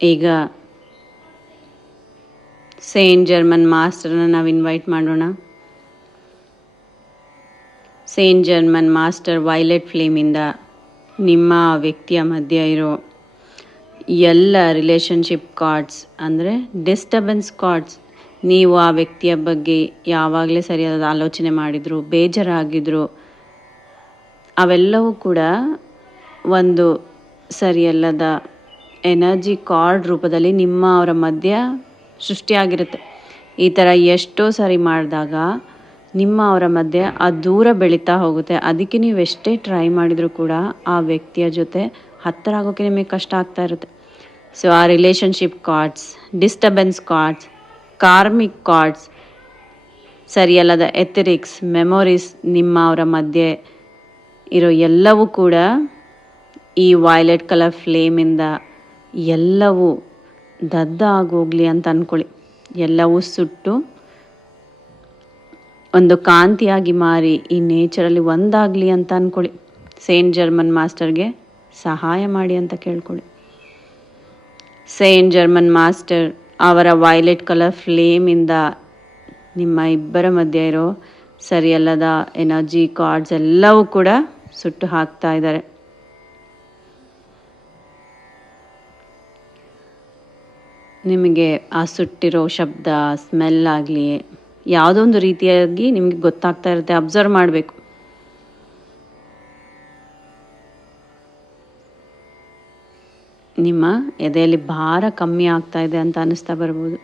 ಈಗ Saint German ಮಾಸ್ಟರ್ನ ನಾವು invite ಮಾಡೋಣ. Saint German master violet ಫ್ಲೇಮಿಂದ ನಿಮ್ಮ ವ್ಯಕ್ತಿಯ ಮಧ್ಯೆ ಇರೋ ಎಲ್ಲ relationship cards ಅಂದರೆ disturbance cards, ನೀವು ಆ ವ್ಯಕ್ತಿಯ ಬಗ್ಗೆ ಯಾವಾಗಲೇ ಸರಿಯಾದ ಆಲೋಚನೆ ಮಾಡಿದ್ರು, ಬೇಜಾರಾಗಿದ್ರು, ಅವೆಲ್ಲವೂ ಕೂಡ ಒಂದು ಸರಿಯಲ್ಲದ ಎನರ್ಜಿ ಕಾರ್ಡ್ ರೂಪದಲ್ಲಿ ನಿಮ್ಮ ಅವರ ಮಧ್ಯ ಸೃಷ್ಟಿಯಾಗಿರುತ್ತೆ. ಈ ಥರ ಎಷ್ಟೋ ಸರಿ ಮಾಡಿದಾಗ ನಿಮ್ಮ ಅವರ ಮಧ್ಯೆ ಆ ದೂರ ಬೆಳೀತಾ ಹೋಗುತ್ತೆ. ಅದಕ್ಕೆ ನೀವು ಎಷ್ಟೇ ಟ್ರೈ ಮಾಡಿದರೂ ಕೂಡ ಆ ವ್ಯಕ್ತಿಯ ಜೊತೆ ಹತ್ತಿರ ಆಗೋಕ್ಕೆ ನಿಮಗೆ ಕಷ್ಟ ಆಗ್ತಾ ಇರುತ್ತೆ. ಸೊ ಆ relationship cards, disturbance cards, karmic cards, ಸರಿಯಲ್ಲದ ಎಥೆರಿಕ್ಸ್, ಮೆಮೊರೀಸ್ ನಿಮ್ಮ ಅವರ ಮಧ್ಯೆ ಇರೋ ಎಲ್ಲವೂ ಕೂಡ ಈ ವೈಲೆಟ್ ಕಲರ್ ಫ್ಲೇಮಿಂದ ಎಲ್ಲವೂ ದದ್ದ ಆಗೋಗ್ಲಿ ಅಂತ ಅಂದ್ಕೊಳ್ಳಿ. ಎಲ್ಲವೂ ಸುಟ್ಟು ಒಂದು ಕಾಂತಿಯಾಗಿ ಮಾರಿ ಈ ನೇಚರಲ್ಲಿ ಒಂದಾಗಲಿ ಅಂತ ಅಂದ್ಕೊಳ್ಳಿ. ಸೇಂಟ್ ಜರ್ಮನ್ ಮಾಸ್ಟರ್ಗೆ ಸಹಾಯ ಮಾಡಿ ಅಂತ ಕೇಳ್ಕೊಳ್ಳಿ. ಸೇಂಟ್ ಜರ್ಮನ್ ಮಾಸ್ಟರ್ ಅವರ ವೈಲೆಟ್ ಕಲರ್ ಫ್ಲೇಮಿಂದ ನಿಮ್ಮ ಇಬ್ಬರ ಮಧ್ಯೆ ಇರೋ ಸರಿಯಲ್ಲದ ಎನರ್ಜಿ ಕಾರ್ಡ್ಸ್ ಎಲ್ಲವೂ ಕೂಡ ಸುಟ್ಟು ಹಾಕ್ತಾ ಇದ್ದಾರೆ. ನಿಮಗೆ ಆ ಸುಟ್ಟಿರೋ ಶಬ್ದ, ಸ್ಮೆಲ್ ಆಗಲಿ ಯಾವುದೋ ಒಂದು ರೀತಿಯಾಗಿ ನಿಮಗೆ ಗೊತ್ತಾಗ್ತಾ ಇರುತ್ತೆ. ಅಬ್ಸರ್ವ್ ಮಾಡಬೇಕು. ನಿಮ್ಮ ಎದೆಯಲ್ಲಿ ಭಾರ ಕಮ್ಮಿ ಆಗ್ತಾ ಇದೆ ಅಂತ ಅನ್ನಿಸ್ತಾ ಬರ್ಬೋದು.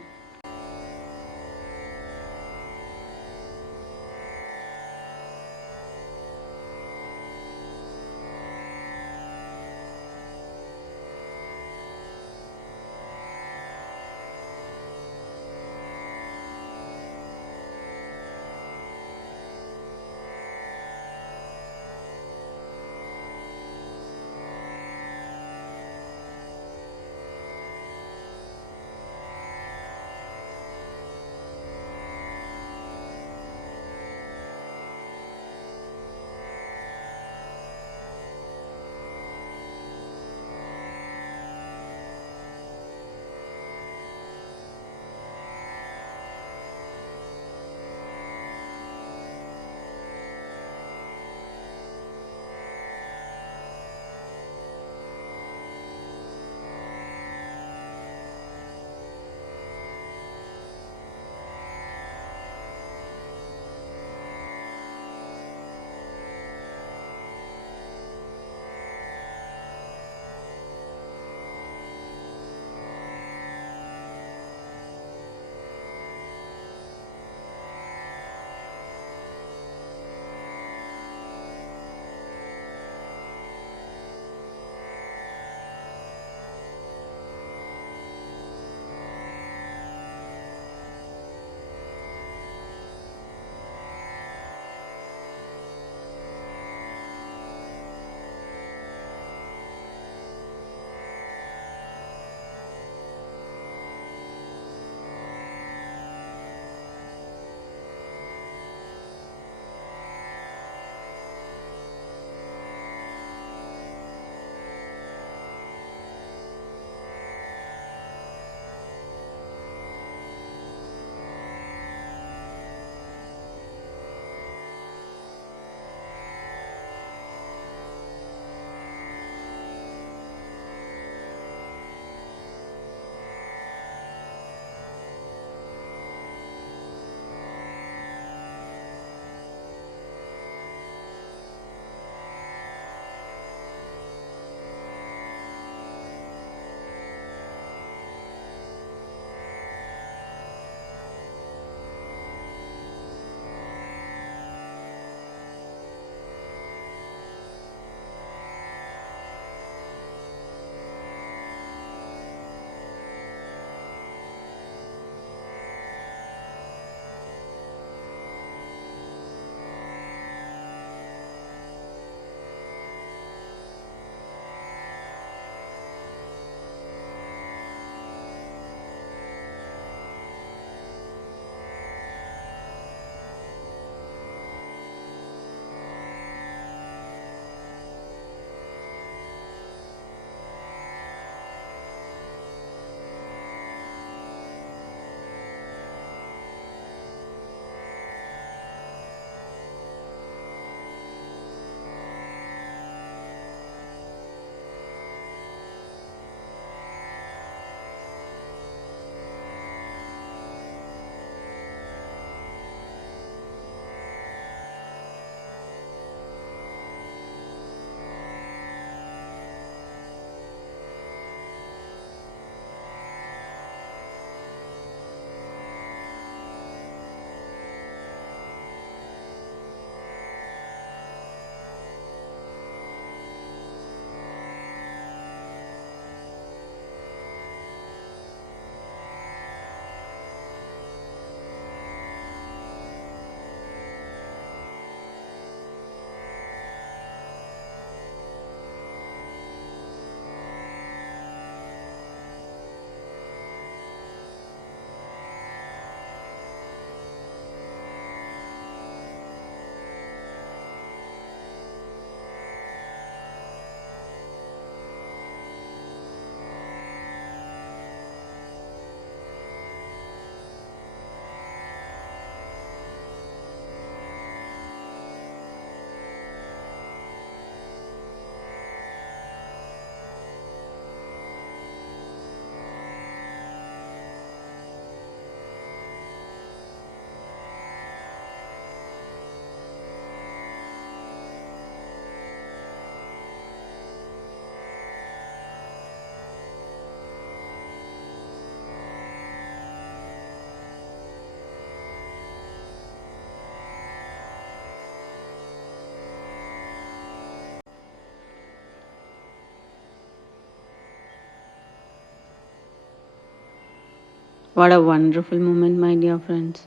What a wonderful moment my dear friends.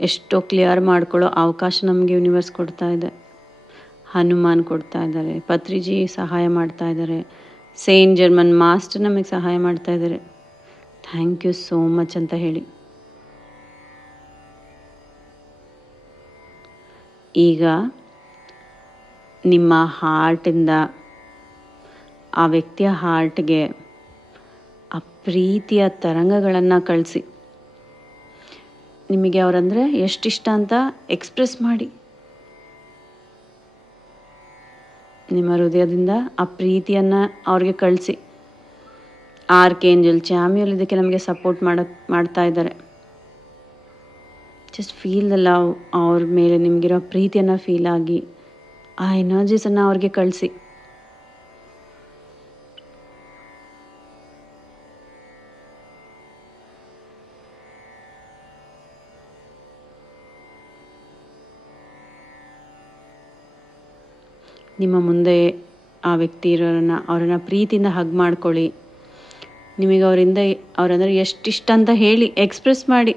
ಎಷ್ಟೋ ಕ್ಲಿಯರ್ ಮಾಡ್ಕೊಳ್ಳೋ ಅವಕಾಶ ನಮಗೆ ಯೂನಿವರ್ಸ್ ಕೊಡ್ತಾ ಇದೆ. ಹನುಮಾನ್ ಕೊಡ್ತಾ ಇದ್ದಾರೆ, ಪತ್ರಿಜಿ ಸಹಾಯ ಮಾಡ್ತಾ ಇದ್ದಾರೆ, ಸೇಂಟ್ ಜರ್ಮನ್ ಮಾಸ್ಟರ್ ನಮಗೆ ಸಹಾಯ ಮಾಡ್ತಾ ಇದ್ದಾರೆ. ಥ್ಯಾಂಕ್ ಯು ಸೋ ಮಚ್ ಅಂತ ಹೇಳಿ. ಈಗ ನಿಮ್ಮ ಹಾರ್ಟಿಂದ ಆ ವ್ಯಕ್ತಿಯ ಹಾರ್ಟ್ಗೆ ಆ ಪ್ರೀತಿಯ ತರಂಗಗಳನ್ನು ಕಳಿಸಿ. ನಿಮಗೆ ಅವರಂದರೆ ಎಷ್ಟಿಷ್ಟ ಅಂತ ಎಕ್ಸ್ಪ್ರೆಸ್ ಮಾಡಿ. ನಿಮ್ಮ ಹೃದಯದಿಂದ ಆ ಪ್ರೀತಿಯನ್ನು ಅವ್ರಿಗೆ ಕಳಿಸಿ. ಆರ್ಕೇಂಜಲ್ ಚಾಮ್ಯುಯಲ್ ಇದಕ್ಕೆ ನಮಗೆ ಸಪೋರ್ಟ್ ಮಾಡ್ತಾ ಇದ್ದಾರೆ. Just feel the love. ಅವ್ರ ಮೇಲೆ ನಿಮಗಿರೋ ಪ್ರೀತಿಯನ್ನು ಫೀಲ್ ಆಗಿ ಆ ಎನರ್ಜೀಸನ್ನು ಅವ್ರಿಗೆ ಕಳಿಸಿ. ನಿಮ್ಮ ಮುಂದೆ ಆ ವ್ಯಕ್ತಿ ಅವರನ್ನು ಪ್ರೀತಿಯಿಂದ ಹಗ್ ಮಾಡ್ಕೊಳ್ಳಿ. ನಿಮಗೆ ಅವರಂದರೆ ಎಷ್ಟಿಷ್ಟ ಅಂತ ಹೇಳಿ ಎಕ್ಸ್ಪ್ರೆಸ್ ಮಾಡಿ,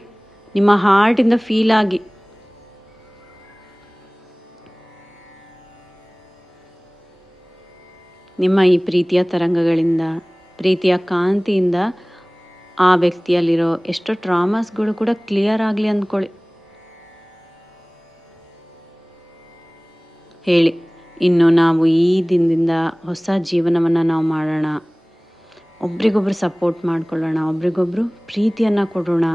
ನಿಮ್ಮ ಹಾರ್ಟಿಂದ ಫೀಲ್ ಆಗಿ. ನಿಮ್ಮ ಈ ಪ್ರೀತಿಯ ತರಂಗಗಳಿಂದ, ಪ್ರೀತಿಯ ಕಾಂತಿಯಿಂದ ಆ ವ್ಯಕ್ತಿಯಲ್ಲಿರೋ ಎಷ್ಟೋ ಟ್ರಾಮಾಸ್ಗಳು ಕೂಡ ಕ್ಲಿಯರ್ ಆಗಲಿ ಅಂದ್ಕೊಳ್ಳಿ. ಹೇಳಿ, ಇನ್ನು ನಾವು ಈ ದಿನದಿಂದ ಹೊಸ ಜೀವನವನ್ನು ನಾವು ಮಾಡೋಣ, ಒಬ್ರಿಗೊಬ್ರು ಸಪೋರ್ಟ್ ಮಾಡ್ಕೊಳ್ಳೋಣ, ಒಬ್ರಿಗೊಬ್ರು ಪ್ರೀತಿಯನ್ನು ಕೊಡೋಣ.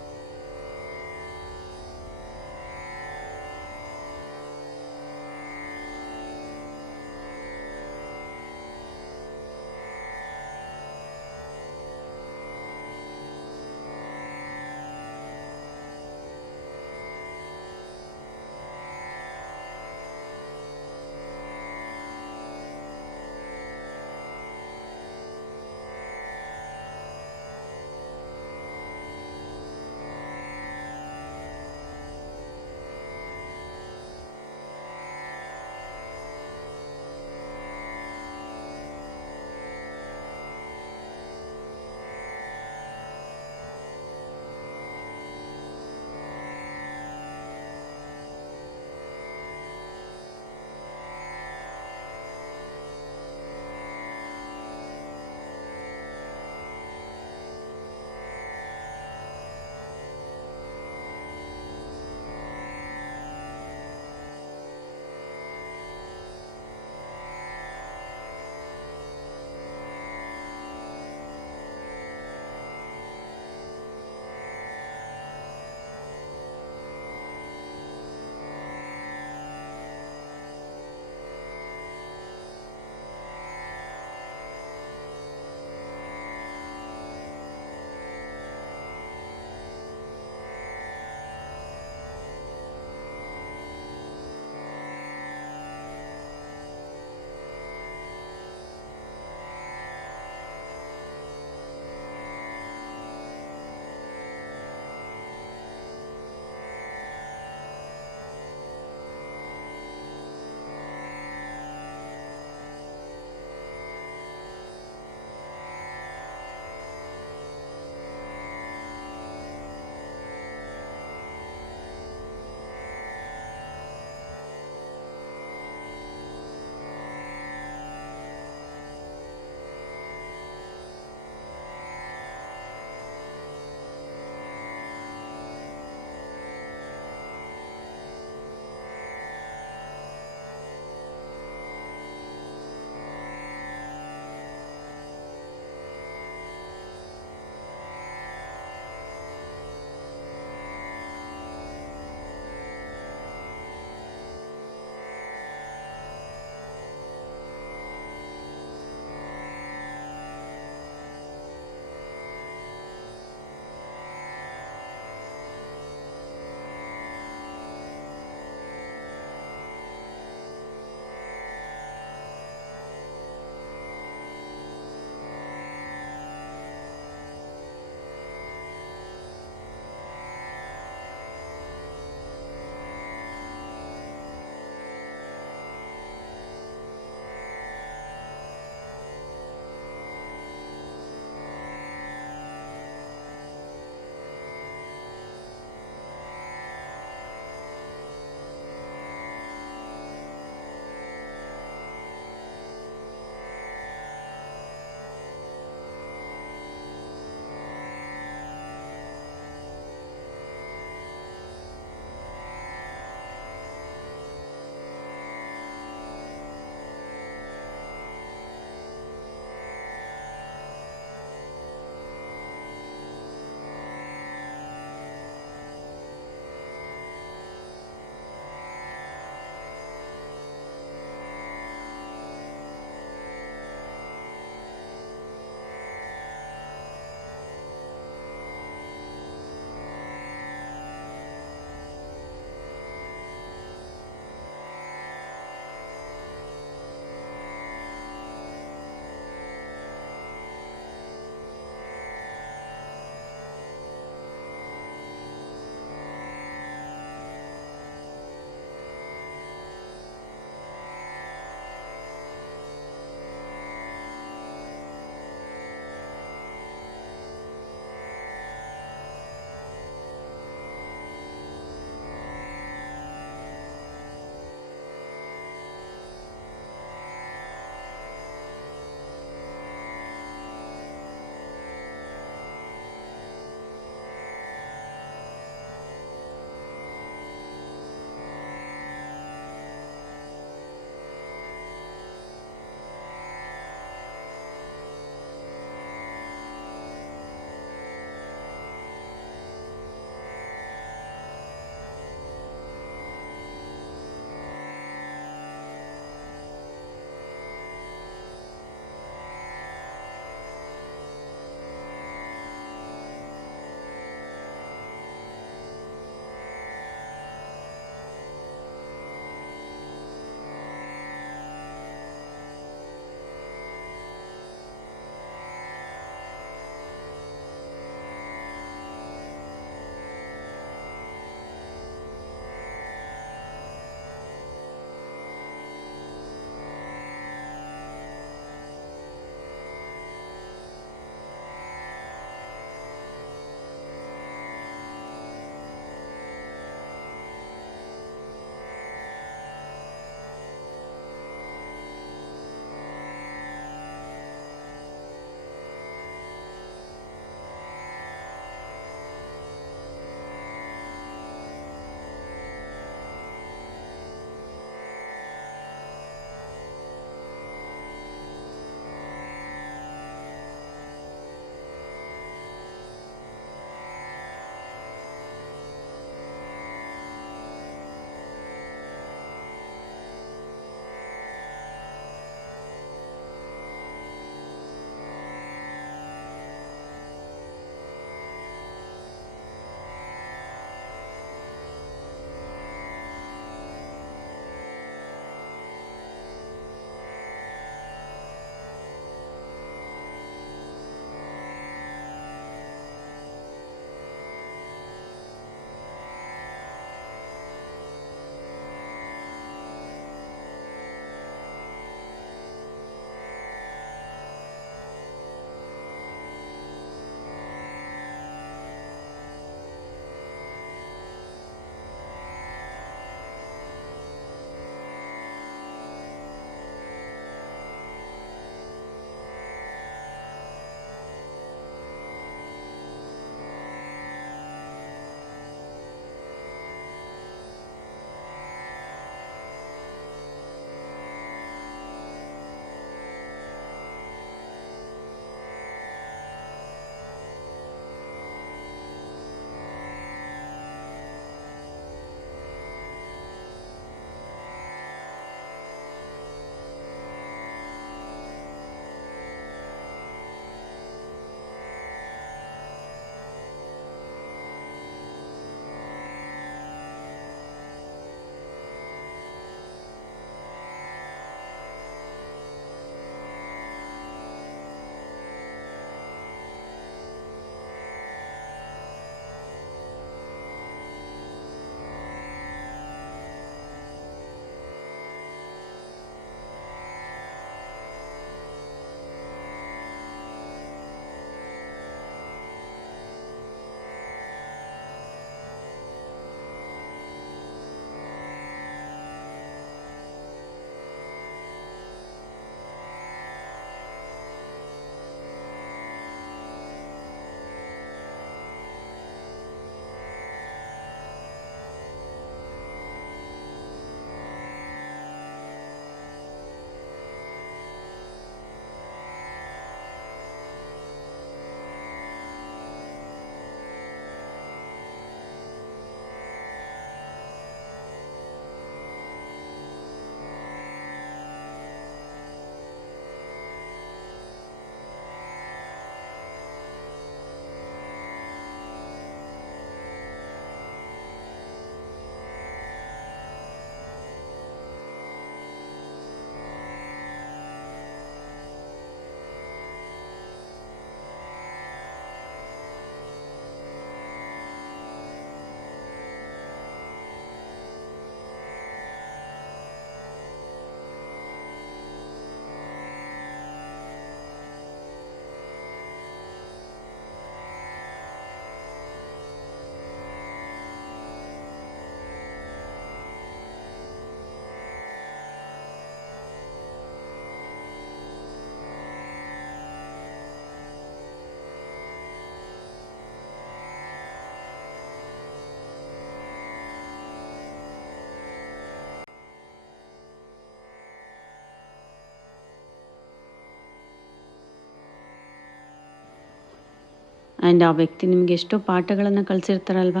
ಆ್ಯಂಡ್ ಆ ವ್ಯಕ್ತಿ ನಿಮಗೆ ಎಷ್ಟೋ ಪಾಠಗಳನ್ನು ಕಲಿಸಿರ್ತಾರಲ್ವ,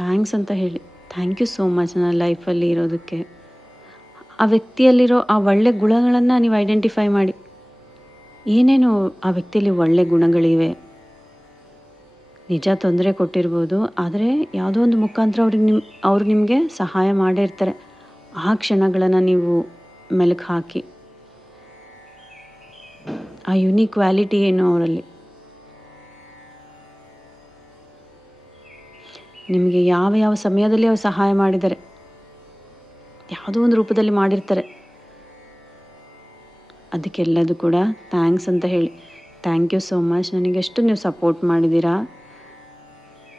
ಥ್ಯಾಂಕ್ಸ್ ಅಂತ ಹೇಳಿ. ಥ್ಯಾಂಕ್ ಯು ಸೋ ಮಚ್ ನನ್ನ ಲೈಫಲ್ಲಿ ಇರೋದಕ್ಕೆ. ಆ ವ್ಯಕ್ತಿಯಲ್ಲಿರೋ ಆ ಒಳ್ಳೆ ಗುಣಗಳನ್ನು ನೀವು ಐಡೆಂಟಿಫೈ ಮಾಡಿ. ಏನೇನು ಆ ವ್ಯಕ್ತಿಯಲ್ಲಿ ಒಳ್ಳೆ ಗುಣಗಳಿವೆ. ನಿಜ ತೊಂದರೆ ಕೊಟ್ಟಿರ್ಬೋದು, ಆದರೆ ಯಾವುದೋ ಒಂದು ಮುಖಾಂತರ ಅವರು ನಿಮಗೆ ಸಹಾಯ ಮಾಡೇ ಇರ್ತಾರೆ. ಆ ಕ್ಷಣಗಳನ್ನು ನೀವು ಮೆಲುಕು ಹಾಕಿ, ಆ ಯುನೀಕ್ ಕ್ವಾಲಿಟಿ ಏನು ಅವರಲ್ಲಿ, ನಿಮಗೆ ಯಾವ ಯಾವ ಸಮಯದಲ್ಲಿ ಅವ್ರು ಸಹಾಯ ಮಾಡಿದ್ದಾರೆ, ಯಾವುದೋ ಒಂದು ರೂಪದಲ್ಲಿ ಮಾಡಿರ್ತಾರೆ. ಅದಕ್ಕೆಲ್ಲದು ಕೂಡ ಥ್ಯಾಂಕ್ಸ್ ಅಂತ ಹೇಳಿ. ಥ್ಯಾಂಕ್ ಯು ಸೋ ಮಚ್, ನನಗೆಷ್ಟು ನೀವು ಸಪೋರ್ಟ್ ಮಾಡಿದ್ದೀರಾ,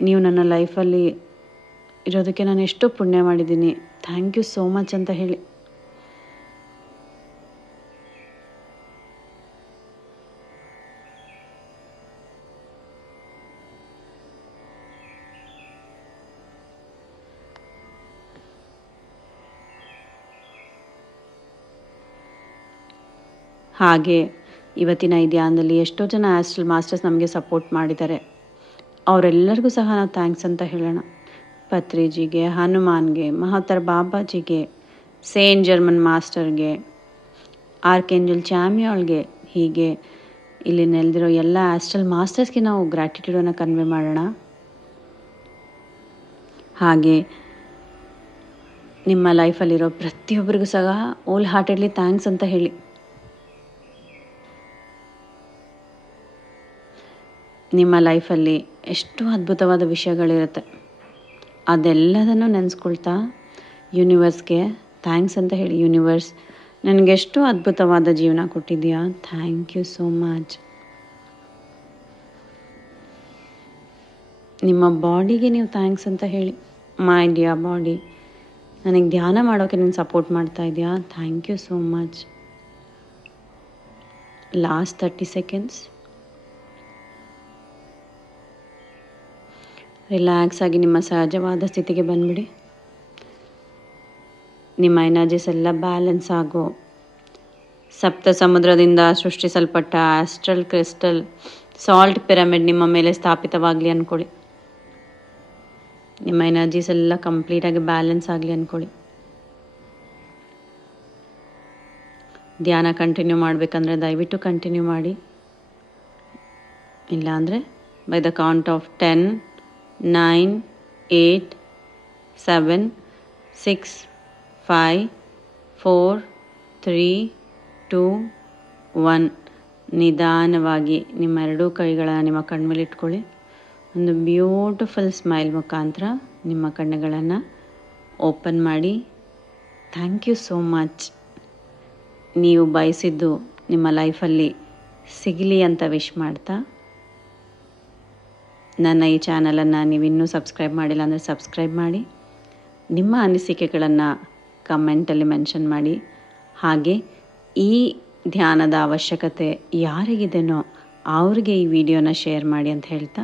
ನೀವು ನನ್ನ ಲೈಫಲ್ಲಿ ಇರೋದಕ್ಕೆ ನಾನು ಎಷ್ಟೋ ಪುಣ್ಯ ಮಾಡಿದ್ದೀನಿ, ಥ್ಯಾಂಕ್ ಯು ಸೋ ಮಚ್ ಅಂತ ಹೇಳಿ. ಹಾಗೆ ಇವತ್ತಿನ ಈ ಧ್ಯಾನದಲ್ಲಿ ಎಷ್ಟೋ ಜನ ಆಸ್ಟ್ರಲ್ ಮಾಸ್ಟರ್ಸ್ ನಮಗೆ ಸಪೋರ್ಟ್ ಮಾಡಿದ್ದಾರೆ. ಅವರೆಲ್ಲರಿಗೂ ಸಹ ನಾವು ಥ್ಯಾಂಕ್ಸ್ ಅಂತ ಹೇಳೋಣ. ಪತ್ರಿಜಿಗೆ, ಹನುಮಾನ್ಗೆ, ಮಹಾವತಾರ್ ಬಾಬಾಜಿಗೆ, ಸೇಂಟ್ ಜರ್ಮನ್ ಮಾಸ್ಟರ್ಗೆ, ಆರ್ಕೇಂಜಲ್ ಚಾಮ್ಯಾಳ್ಗೆ, ಹೀಗೆ ಇಲ್ಲಿ ನೆಲೆದಿರೋ ಎಲ್ಲ ಆಸ್ಟ್ರಲ್ ಮಾಸ್ಟರ್ಸ್ಗೆ ನಾವು ಗ್ರ್ಯಾಟಿಟ್ಯೂಡನ್ನು ಕನ್ವೆ ಮಾಡೋಣ. ಹಾಗೆ ನಿಮ್ಮ ಲೈಫಲ್ಲಿರೋ ಪ್ರತಿಯೊಬ್ಬರಿಗೂ ಸಹ ಹೋಲ್ ಹಾರ್ಟೆಡ್ಲಿ ಥ್ಯಾಂಕ್ಸ್ ಅಂತ ಹೇಳಿ. ನಿಮ್ಮ ಲೈಫಲ್ಲಿ ಎಷ್ಟು ಅದ್ಭುತವಾದ ವಿಷಯಗಳಿರುತ್ತೆ, ಅದೆಲ್ಲದನ್ನು ನೆನೆಸ್ಕೊಳ್ತಾ ಯೂನಿವರ್ಸ್ಗೆ ಥ್ಯಾಂಕ್ಸ್ ಅಂತ ಹೇಳಿ. ಯೂನಿವರ್ಸ್, ನನಗೆಷ್ಟು ಅದ್ಭುತವಾದ ಜೀವನ ಕೊಟ್ಟಿದೆಯಾ, ಥ್ಯಾಂಕ್ ಯು ಸೋ ಮಚ್. ನಿಮ್ಮ ಬಾಡಿಗೆ ನೀವು ಥ್ಯಾಂಕ್ಸ್ ಅಂತ ಹೇಳಿ. ಮೈ ಡಿಯರ್ ಬಾಡಿ, ನನಗೆ ಧ್ಯಾನ ಮಾಡೋಕ್ಕೆ ನೀನು ಸಪೋರ್ಟ್ ಮಾಡ್ತಾ ಇದೆಯಾ, thank you so much. Last 30 seconds relax ಆಗಿ ನಿಮ್ಮ ಸಹಜವಾದ ಸ್ಥಿತಿಗೆ ಬಂದ್ಬಿಡಿ. ನಿಮ್ಮ ಎನರ್ಜೀಸ್ ಎಲ್ಲ ಬ್ಯಾಲೆನ್ಸ್ ಆಗೋ, ಸಪ್ತ ಸಮುದ್ರದಿಂದ ಸೃಷ್ಟಿಸಲ್ಪಟ್ಟ ಆಸ್ಟ್ರಲ್ ಕ್ರಿಸ್ಟಲ್ ಸಾಲ್ಟ್ ಪಿರಮಿಡ್ ನಿಮ್ಮ ಮೇಲೆ ಸ್ಥಾಪಿತವಾಗಲಿ ಅಂದ್ಕೊಳ್ಳಿ. ನಿಮ್ಮ ಎನರ್ಜೀಸ್ ಎಲ್ಲ ಕಂಪ್ಲೀಟಾಗಿ ಬ್ಯಾಲೆನ್ಸ್ ಆಗಲಿ ಅಂದ್ಕೊಳ್ಳಿ. ಧ್ಯಾನ ಕಂಟಿನ್ಯೂ ಮಾಡಬೇಕಂದ್ರೆ ದಯವಿಟ್ಟು ಕಂಟಿನ್ಯೂ ಮಾಡಿ. ಇಲ್ಲಾಂದರೆ ಬೈ ದ ಕೌಂಟ್ ಆಫ್ 10, 9, 8, 7, 6, 5, 4, 3, 2, 1 ನಿಧಾನವಾಗಿ ನಿಮ್ಮ ಎರಡೂ ಕೈಗಳನ್ನು ನಿಮ್ಮ ಕಣ್ಮೇಲೆ ಇಟ್ಕೊಳ್ಳಿ. ಒಂದು ಬ್ಯೂಟಿಫುಲ್ ಸ್ಮೈಲ್ ಮುಖಾಂತರ ನಿಮ್ಮ ಕಣ್ಣುಗಳನ್ನು ಓಪನ್ ಮಾಡಿ. Thank you so much. ನೀವು ಬಯಸಿದ್ದು ನಿಮ್ಮ ಲೈಫಲ್ಲಿ ಸಿಗಲಿ ಅಂತ ವಿಶ್ ಮಾಡ್ತಾ, ನನ್ನ ಈ ಚಾನಲನ್ನು ನೀವಿನ್ನೂ ಸಬ್ಸ್ಕ್ರೈಬ್ ಮಾಡಿಲ್ಲ ಅಂದರೆ ಸಬ್ಸ್ಕ್ರೈಬ್ ಮಾಡಿ. ನಿಮ್ಮ ಅನಿಸಿಕೆಗಳನ್ನು ಕಮೆಂಟಲ್ಲಿ ಮೆನ್ಷನ್ ಮಾಡಿ. ಹಾಗೆ ಈ ಧ್ಯಾನದ ಅವಶ್ಯಕತೆ ಯಾರಿಗಿದೆನೋ ಅವ್ರಿಗೆ ಈ ವಿಡಿಯೋನ ಶೇರ್ ಮಾಡಿ ಅಂತ ಹೇಳ್ತಾ,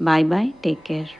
ಬಾಯ್ ಬಾಯ್, ಟೇಕ್ ಕೇರ್.